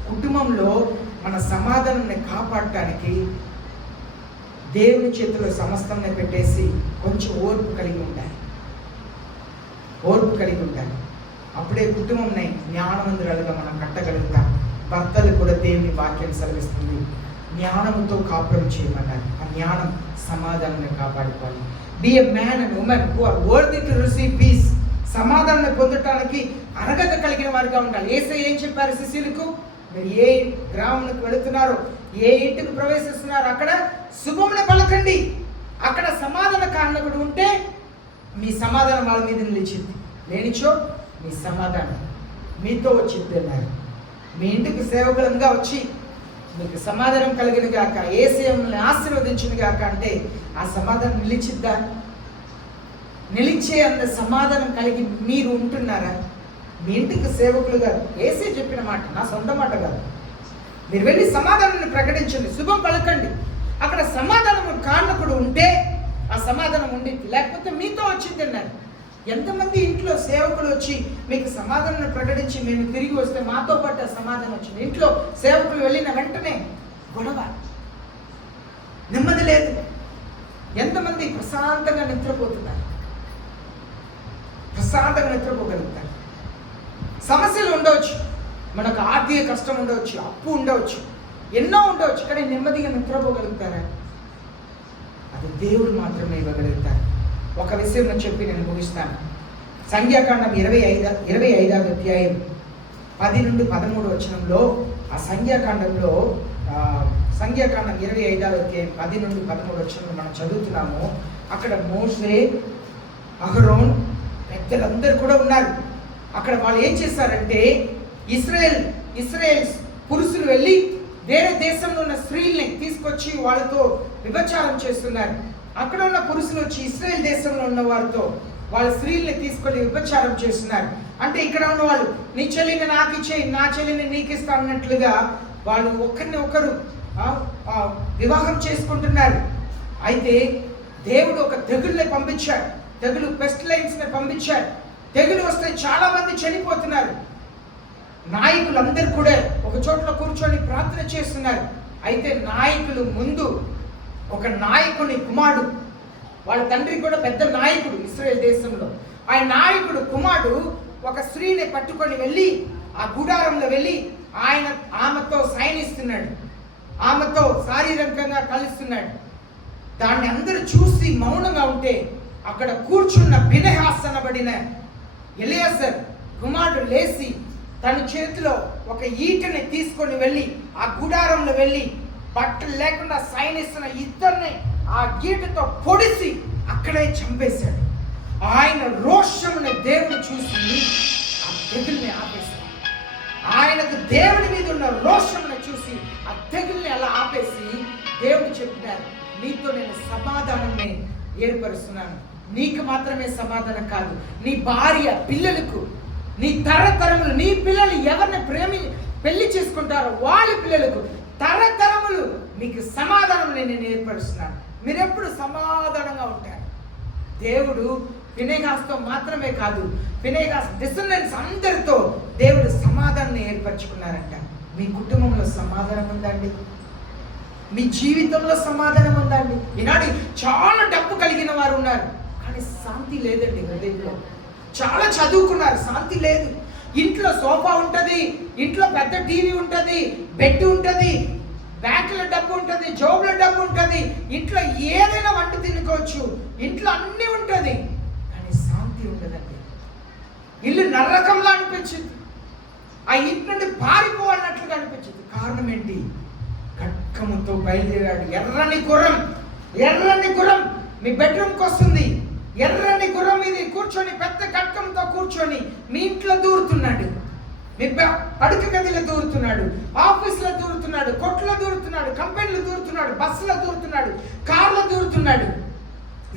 కుటుంబంలో మన సమాధానాన్ని కాపాడటానికి దేవుని చేతిలో సమస్తాన్ని పెట్టేసి కొంచెం ఓర్పు కలిగి ఉండాలి. అప్పుడే కుటుంబంని జ్ఞానవంతురాలుగా మనం కట్టగలుగుతాం. భర్తలు కూడా దేవుని వాక్యం సెలవిస్తుంది, జ్ఞానంతో కాపురం చేయమన్నారు. ఆ జ్ఞానం సమాధానాన్ని కాపాడుకోవాలి. Be a man and women who are worthy to receive peace. సమాధానాన్ని పొందటానికి అర్హత కలిగిన వారిగా ఉండాలి. యేసయ్య ఏం చెప్పారు శిష్యులకు? మీరు ఏ గ్రామానికి వెళుతున్నారో, ఏ ఇంటికి ప్రవేశిస్తున్నారో అక్కడ శుభమును పలకండి. అక్కడ సమాధాన కారణకుడు ఉంటే మీ సమాధానం వాళ్ళ మీద నిలిచింది, లేనిచో మీ సమాధానం మీతో వచ్చింది అన్నారు. మీ ఇంటికి సేవకులంగా వచ్చి మీకు సమాధానం కలిగిన గాక, యేసయ్యని ఆశీర్వదించిన గాక అంటే ఆ సమాధానం నిలిచిద్దా? నిలిచే అంత సమాధానం కలిగి మీరు ఉంటున్నారా? మీ ఇంటికి సేవకులుగా యేసయ్య చెప్పిన మాట, నా సొంత మాట కాదు. మీరు వెళ్ళి సమాధానాన్ని ప్రకటించండి, శుభం పలకండి. అక్కడ సమాధానం కారణకుడు ఉంటే ఆ సమాధానం ఉండింది, లేకపోతే మీతో వచ్చింది అన్నారు. ఎంతమంది ఇంట్లో సేవకులు వచ్చి మీకు సమాధానాన్ని ప్రకటించి మేము తిరిగి వస్తే మాతో పాటు ఆ సమాధానం వచ్చింది. ఇంట్లో సేవకులు వెళ్ళిన వెంటనే గొడవ, నెమ్మది లేదు. ఎంతమంది ప్రశాంతంగా నిద్రపోతున్నారు? ప్రశాంతంగా నిద్రపోగలుగుతారు. సమస్యలు ఉండవచ్చు, మనకు ఆర్థిక కష్టం ఉండవచ్చు, అప్పు ఉండవచ్చు, ఎన్నో ఉండవచ్చు, కానీ నెమ్మదిగా నిద్రపోగలుగుతారా? అది దేవుడు మాత్రమే ఇవ్వగలుగుతారు. ఒక విషయం చెప్పి నేను ముగిస్తాను. సంఖ్యాకాండం 25వ అధ్యాయం 10 నుండి 13 వచనంలో, ఆ సంఖ్యాకాండంలో సంఖ్యాకాండం 25వ అధ్యాయం 10 నుండి 13 వచనంలో మనం చదువుతున్నాము. అక్కడ మోషే, అహరోన్ పెద్దలందరూ కూడా ఉన్నారు. అక్కడ వాళ్ళు ఏం చేశారంటే ఇస్రాయేల్ పురుషులు వెళ్ళి వేరే దేశంలో ఉన్న స్త్రీల్ని తీసుకొచ్చి వాళ్ళతో వ్యభిచారం చేస్తున్నారు. అక్కడ ఉన్న పురుషులు వచ్చి ఇశ్రాయేల్ దేశంలో ఉన్న వారితో వాళ్ళ స్త్రీల్ని తీసుకొని వ్యభిచారం చేస్తున్నారు. అంటే ఇక్కడ ఉన్న వాళ్ళు నీ చెల్లిని నాకు ఇచ్చేయి, నా చెల్లిని నీకు ఇస్తా అన్నట్లుగా వాళ్ళు ఒకరిని ఒకరు వివాహం చేసుకుంటున్నారు. అయితే దేవుడు ఒక తెగుల్ని పంపించాడు. తెగులు పెస్టిలైన్స్ని పంపించాడు. తెగులు వస్తే చాలా మంది చనిపోతున్నారు. నాయకులందరూ కూడా ఒక చోట్ల కూర్చొని ప్రార్థన చేస్తున్నారు. అయితే నాయకులు ముందు ఒక నాయకుని కుమారుడు, వాళ్ళ తండ్రి కూడా పెద్ద నాయకుడు ఇశ్రాయేల్ దేశంలో, ఆ నాయకుడు కుమారుడు ఒక స్త్రీని పట్టుకొని వెళ్ళి ఆ గుడారంలో వెళ్ళి ఆమెతో శయనిస్తున్నాడు, ఆమెతో శారీరకంగా కలుస్తున్నాడు. దాన్ని అందరూ చూసి మౌనంగా ఉంటే అక్కడ కూర్చున్న ఫినెహాస్ అనబడిన ఎలియాజరు కుమారుడు లేచి తన చేతిలో ఒక ఈటని తీసుకొని వెళ్ళి ఆ గుడారంలో వెళ్ళి బట్టలు లేకుండా శయనిస్తున్న ఇద్దరిని ఆ గీటతో పొడిసి అక్కడే చంపేశాడు. ఆయన రోషముని దేవుడు చూసి ఆ తెగుల్ని ఆపేశాడు. ఆయనకు దేవుడి మీద ఉన్న రోషమును చూసి ఆ తెగుల్ని అలా ఆపేసి దేవుడు చెప్పినారు, నీతో నేను సమాధానాన్ని ఏర్పరుస్తున్నాను. నీకు మాత్రమే సమాధానం కాదు, నీ భార్య పిల్లలకు, నీ తరతరములు, నీ పిల్లలు ఎవరిని పెళ్లి చేసుకుంటారో వాళ్ళ పిల్లలకు తరతరములు మీకు సమాధానం నేను ఏర్పరుస్తున్నాను. మీరు ఎప్పుడు సమాధానంగా ఉంటారు. దేవుడు ఫినెహాస్తో మాత్రమే కాదు, ఫినెహాస్ డిసెండెంట్స్ అందరితో దేవుడు సమాధానాన్ని ఏర్పరచుకున్నారంట. మీ కుటుంబంలో సమాధానం ఉందండి? మీ జీవితంలో సమాధానం ఉందండి? ఈనాడు చాలా డబ్బు కలిగిన వారు ఉన్నారు, కానీ శాంతి లేదండి హృదయంలో. చాలా చదువుకున్నారు, శాంతి లేదు. ఇంట్లో సోఫా ఉంటుంది, ఇంట్లో పెద్ద టీవీ ఉంటుంది, బెడ్ ఉంటుంది, బ్యాంకులో డబ్బు ఉంటుంది, జోబులో డబ్బు ఉంటుంది, ఇంట్లో ఏదైనా వంట తినుకోవచ్చు, ఇంట్లో అన్నీ ఉంటుంది, కానీ శాంతి ఉండదండి. ఇల్లు నరకంలా అనిపించింది, ఆ ఇంటి నుండి పారిపోవాలన్నట్లుగా అనిపించింది. కారణం ఏంటి? ఖడ్గముతో బయలుదేరాడు. ఎర్రని గుర్రం మీ బెడ్రూమ్కి వస్తుంది. ఎర్రని గుర్రం మీద కూర్చొని పెద్ద ఖడ్గంతో కూర్చొని మీ ఇంట్లో దూరుతున్నాడు, మీ అడుగు గదిలో దూరుతున్నాడు, ఆఫీస్లో దూరుతున్నాడు, కొట్లో దూరుతున్నాడు, కంపెనీలో దూరుతున్నాడు, బస్సులో దూరుతున్నాడు, కార్లో దూరుతున్నాడు.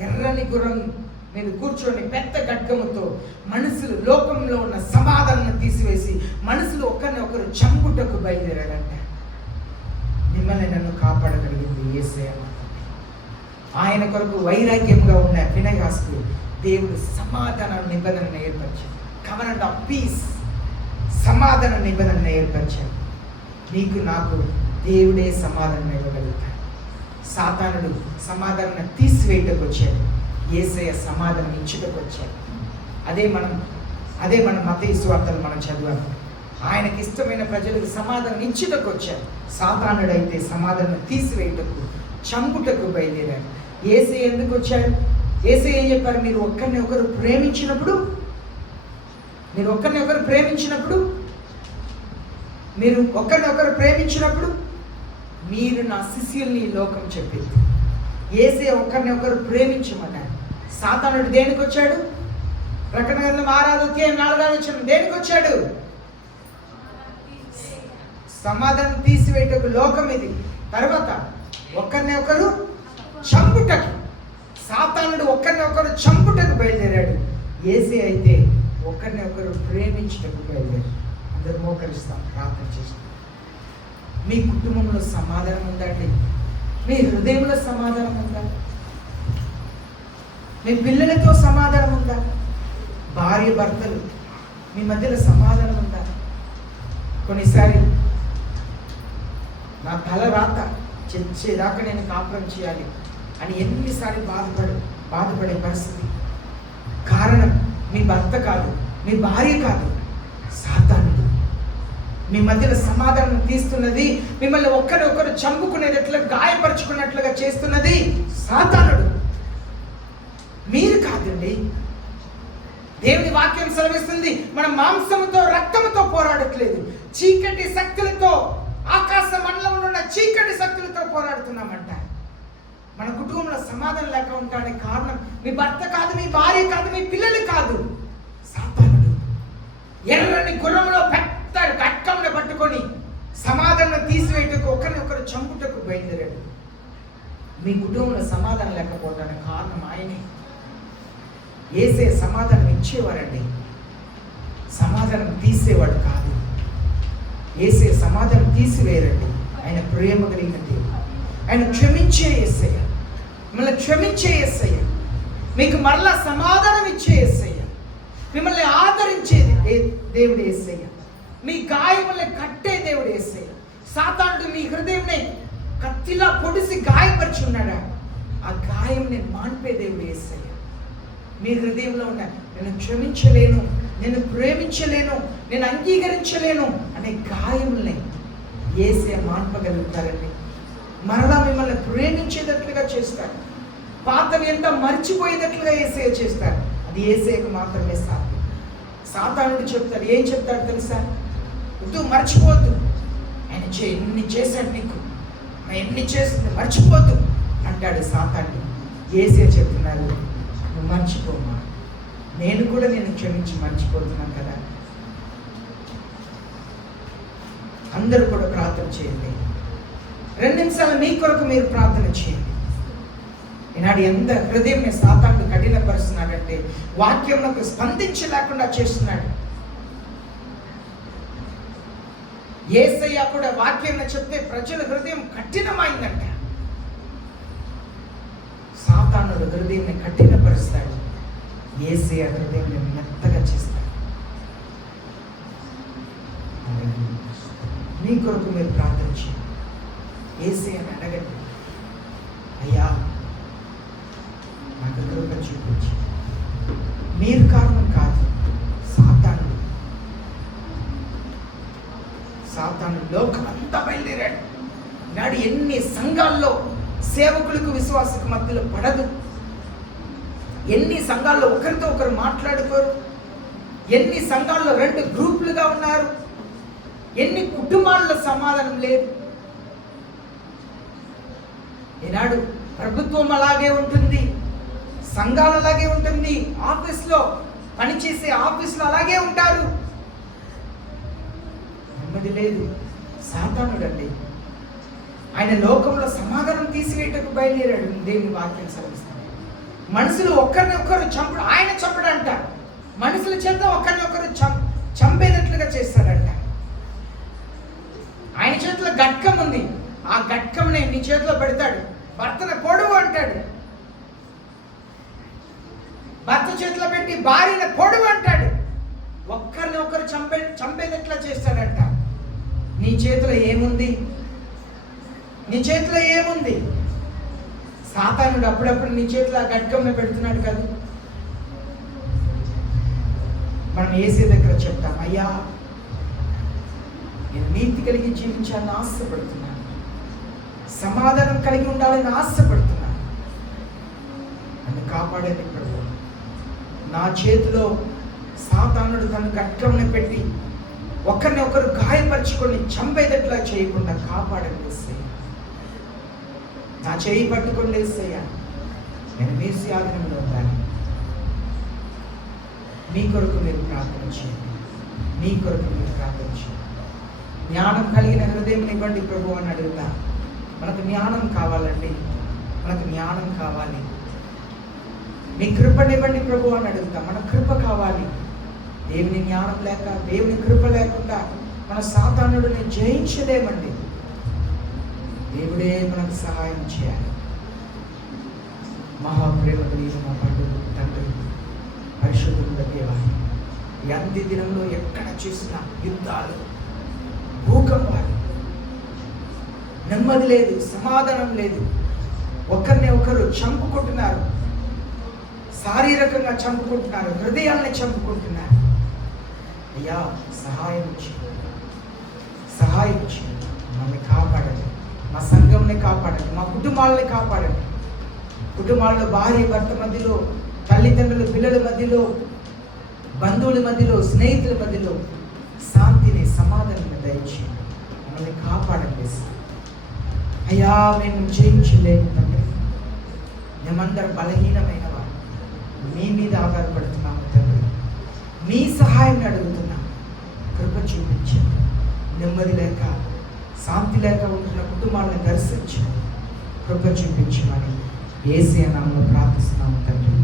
ఎర్రని గుర్రం మీద కూర్చొని పెద్ద ఖడ్గముతో మనుషులు లోకంలో ఉన్న సమాధానం తీసివేసి మనుషులు ఒకరిని చంపుటకు బయలుదేరాడంట. మిమ్మల్ని నన్ను కాపాడగలిగింది యేసయ్య. ఆయన కొరకు వైరాగ్యంగా ఉన్న ఫినెహాస్కు దేవుడు సమాధాన నిబంధనను ఏర్పరిచాడు. కవెనెంట్ ఆఫ్ పీస్, సమాధాన నిబంధనను ఏర్పరిచాడు. నీకు నాకు దేవుడే సమాధానం ఇవ్వగలుగుతాడు. సాతానుడు సమాధానం తీసివేయటకు వచ్చాడు, యేసయ్య సమాధానం ఇచ్చుటకు వచ్చాడు. అదే మనం మత్తయి సువార్తలు మనం చదివాము. ఆయనకి ఇష్టమైన ప్రజలకు సమాధానం ఇచ్చుటకు వచ్చాడు. సాతానుడైతే సమాధానం తీసివేయటకు, చంపుటకు బయలుదేరాడు. యేసయ్య ఎందుకు వచ్చాడు? యేసయ్య ఏం చెప్పారు? మీరు ఒకరినొకరు ప్రేమించినప్పుడు మీరు నా శిష్యుల్ని ఈ లోకం చెప్పింది. యేసయ్య ఒకరినొకరు ప్రేమించమన్నాడు. సాతానుడు దేనికి వచ్చాడు? ప్రకటన గ్రంథం 6వ అధ్యాయం 4వ వచనం దేనికి వచ్చాడు? సమాధానం తీసివేయటకు లోకం ఇది. తర్వాత ఒకరినొకరు చంపుటకు, సాతానుడు ఒకరినొకరు చంపుటకు బయలుదేరాడు. యేసయ్య అయితే ఒకరినొకరు ప్రేమించుటకు బయలుదేరాడు. అందరూ మోకరిస్తాం, ప్రార్థన చేస్తాం. మీ కుటుంబంలో సమాధానం ఉందండి? మీ హృదయంలో సమాధానం ఉందా? మీ పిల్లలతో సమాధానం ఉందా? భార్య భర్తలు మీ మధ్యలో సమాధానం ఉందా? కొన్నిసారి నా తల రాత చచ్చేదాకా నేను కాపురం చేయాలి అని ఎన్నిసార్లు బాధపడే పరిస్థితి. కారణం మీ భర్త కాదు, మీ భార్య కాదు, సాతానుడు. మీ మధ్యలో సమాధానం తీస్తున్నది, మిమ్మల్ని ఒకరు చంపుకునేటట్లు, గాయపరుచుకున్నట్లుగా చేస్తున్నది సాతానుడు, మీరు కాదండి. దేవుని వాక్యం సెలవిస్తుంది, మనం మాంసముతో రక్తముతో పోరాడట్లేదు, చీకటి శక్తులతో, ఆకాశ మండలంలో ఉన్న చీకటి శక్తులతో పోరాడుతున్నామంట. మన కుటుంబంలో సమాధానం లేక ఉండడానికి కారణం మీ భర్త కాదు, మీ భార్య కాదు, మీ పిల్లలు కాదు, సాతానుడు. ఎర్రని గుర్రంలో పెద్ద ఖడ్గమును పట్టుకొని సమాధానం తీసివేయటకు ఒకరినొకరు చంపుటకు బయలుదేరాడు. మీ కుటుంబంలో సమాధానం లేకపోవడానికి కారణం ఆయనే. యేసే సమాధానం ఇచ్చేవారండి, సమాధానం తీసేవాడు కాదు. యేసే సమాధానం తీసివేయరండి. ఆయన ప్రేమ కలిగిన దేవుడు, ఆయన క్షమించే యేసయ్య, మిమ్మల్ని క్షమించే యేసయ్య, మీకు మరలా సమాధానం ఇచ్చే యేసయ్య, మిమ్మల్ని ఆదరించేది దేవుడు యేసయ్య, మీ గాయముల్ని కట్టే దేవుడు యేసయ్య. సాతానుడు మీ హృదయంని కత్తిలా పొడిసి గాయపరిచి ఉన్నాడా, ఆ గాయం నేను మాన్పే దేవుడు యేసయ్య. మీ హృదయంలో ఉన్న నేను క్షమించలేను, నేను ప్రేమించలేను, నేను అంగీకరించలేను అనే గాయముల్ని యేసయ్య మాన్పగలుగుతారండి. మరలా మిమ్మల్ని ప్రేమించేటట్లుగా చేస్తారు. పాతవి ఎంత మర్చిపోయేటట్లుగా యేసయ్య చేస్తారు. అది యేసయ్యకు మాత్రమే సాధ్యం. సాతానుడు చెప్తాడు, ఏం చెప్తాడు తెలుసా? వద్దు, మర్చిపోద్దు, ఆయన ఎన్ని చేశాడు నీకు, ఎన్ని చేస్తుంది, మర్చిపోద్దు అంటాడు సాతానుడు. యేసయ్య చెప్తున్నారు, నువ్వు మర్చిపోమ్మా, నేను కూడా నేను క్షమించి మర్చిపోతున్నాను కదా. అందరూ కూడా ప్రార్థన చేయండి. 2 నిమిషాలు మీ కొరకు మీరు ప్రార్థన చేయండి. ఈనాడు ఎంత హృదయం సాతానుడు కఠినపరుస్తున్నాడంటే వాక్యంలోకి స్పందించలేకుండా చేస్తున్నాడు. యేసయ్య కూడా వాక్యం చెప్తే ప్రజల హృదయం కఠినమైందంట. సాతానుడు హృదయాన్ని కఠినపరుస్తాడు, యేసయ్య హృదయాన్ని మెత్తగా చేస్తాడు. మీ కొరకు మీరు ప్రార్థన చేయండి. యేసయ్యని అడగండి, అయ్యా నాకు కృప చూపించి. మీరు కారణం కాదు, సాతాను లోకమంతా బయలుదేరాడు. నాడు ఎన్ని సంఘాల్లో సేవకులకు విశ్వాసకు మధ్యలో పడదు, ఎన్ని సంఘాల్లో ఒకరితో ఒకరు మాట్లాడుకోరు, ఎన్ని సంఘాల్లో 2 గ్రూపులుగా ఉన్నారు, ఎన్ని కుటుంబాల్లో సమాధానం లేదు. ఈనాడు ప్రభుత్వం అలాగే ఉంటుంది, సంఘాలు అలాగే ఉంటుంది, ఆఫీస్లో పనిచేసే ఆఫీసులో అలాగే ఉంటారు, నెమ్మది లేదు. సాతానుడు అండి, ఆయన లోకంలో సమాధానం తీసివేయటకు బయలుదేరాడు. దేవుని వాక్యం సెలవిస్తాడు. మనుషులు ఒకరిని ఒకరు చంపడు, ఆయన చంపడంట. మనుషుల చేత ఒకరిని ఒకరు చంపేటట్లుగా చేస్తాడంట. ఆయన చేతిలో గట్కం ఉంది, ఆ గట్కంని నీ చేతిలో పెడతాడు. భర్తను పొడువు అంటాడు, భర్త చేతిలో పెట్టి భార్యను పొడువు అంటాడు. ఒక్కరిని ఒకరు చంపేటట్లా చేస్తాడంట. నీ చేతిలో ఏముంది? నీ చేతిలో ఏముంది? సాతానుడు అప్పుడప్పుడు నీ చేతిలో ఆ గట్కంని పెడుతున్నాడు కదా. మనం యేసయ్య దగ్గర చెప్తాం, అయ్యా నేను నీతి కలిగి జీవించాలని ఆశపడుతున్నాను, సమాధానం కలిగి ఉండాలని ఆశపడుతున్నాను, నన్ను కాపాడేది ప్రభు. నా చేతిలో సాతానుడు తన గట్కంని పెట్టి ఒకరిని ఒకరు గాయపరుచుకొని చంపేదట్లా చేయకుండా కాపాడండి యేసయ్య. నా చేయి పట్టుకోండి యేసయ్య, నేను మీ ఆధీనంలో ఉండాలి. మీ కొరకు మీరు ప్రార్థన చేయండి, మీ కొరకు మీరు ప్రార్థన చేయండి. జ్ఞానం కలిగిన హృదయం ఇవ్వండి ప్రభు అని అడుగుతా. మనకు జ్ఞానం కావాలండి, మనకు జ్ఞానం కావాలి. మీ కృపనివ్వండి ప్రభు అని అడుగుతా. మన కృప కావాలి. దేవుని జ్ఞానం లేక, దేవుని కృప లేకుండా మన సాతానుడిని జయించలేమండి. దేవుడే మనకు సహాయం చేయాలి. మహాప్రేమ కలిగిన మా పండుగ తండ్రి, పరిశుద్ధుల దేవా, ఈ అంత్య దినంలో ఎక్కడ చూసినా యుద్ధాలు, భూకంపాలు, నెమ్మది లేదు, సమాధానం లేదు. ఒకరిని ఒకరు చంపుకుంటున్నారు, శారీరకంగా చంపుకుంటున్నారు, హృదయాల్ని చంపుకుంటున్నారు. అయ్యా సహాయం చేయండి, సహాయం చేయండి. మమ్మల్ని కాపాడండి, మా సంఘంని కాపాడండి, మా కుటుంబాలని కాపాడండి. కుటుంబాల్లో భార్య భర్త మధ్యలో, తల్లిదండ్రులు పిల్లల మధ్యలో, బంధువుల మధ్యలో, స్నేహితుల మధ్యలో శాంతిని, సమాధానాన్ని దయచేయండి. మమ్మల్ని కాపాడండి. అయ్యా మేము జయించలేము తండ్రి, మేమందరం బలహీనమైన వారు, మీ మీద ఆధారపడుతున్నాము తండ్రి. మీ సహాయాన్ని అడుగుతున్నాము, కృప చూపించండి. నెమ్మది లేక, శాంతి లేక ఉంటున్న కుటుంబాలను దర్శించి కృప చూపించమని యేసయ్య నామములో ప్రార్థిస్తున్నాము తండ్రి.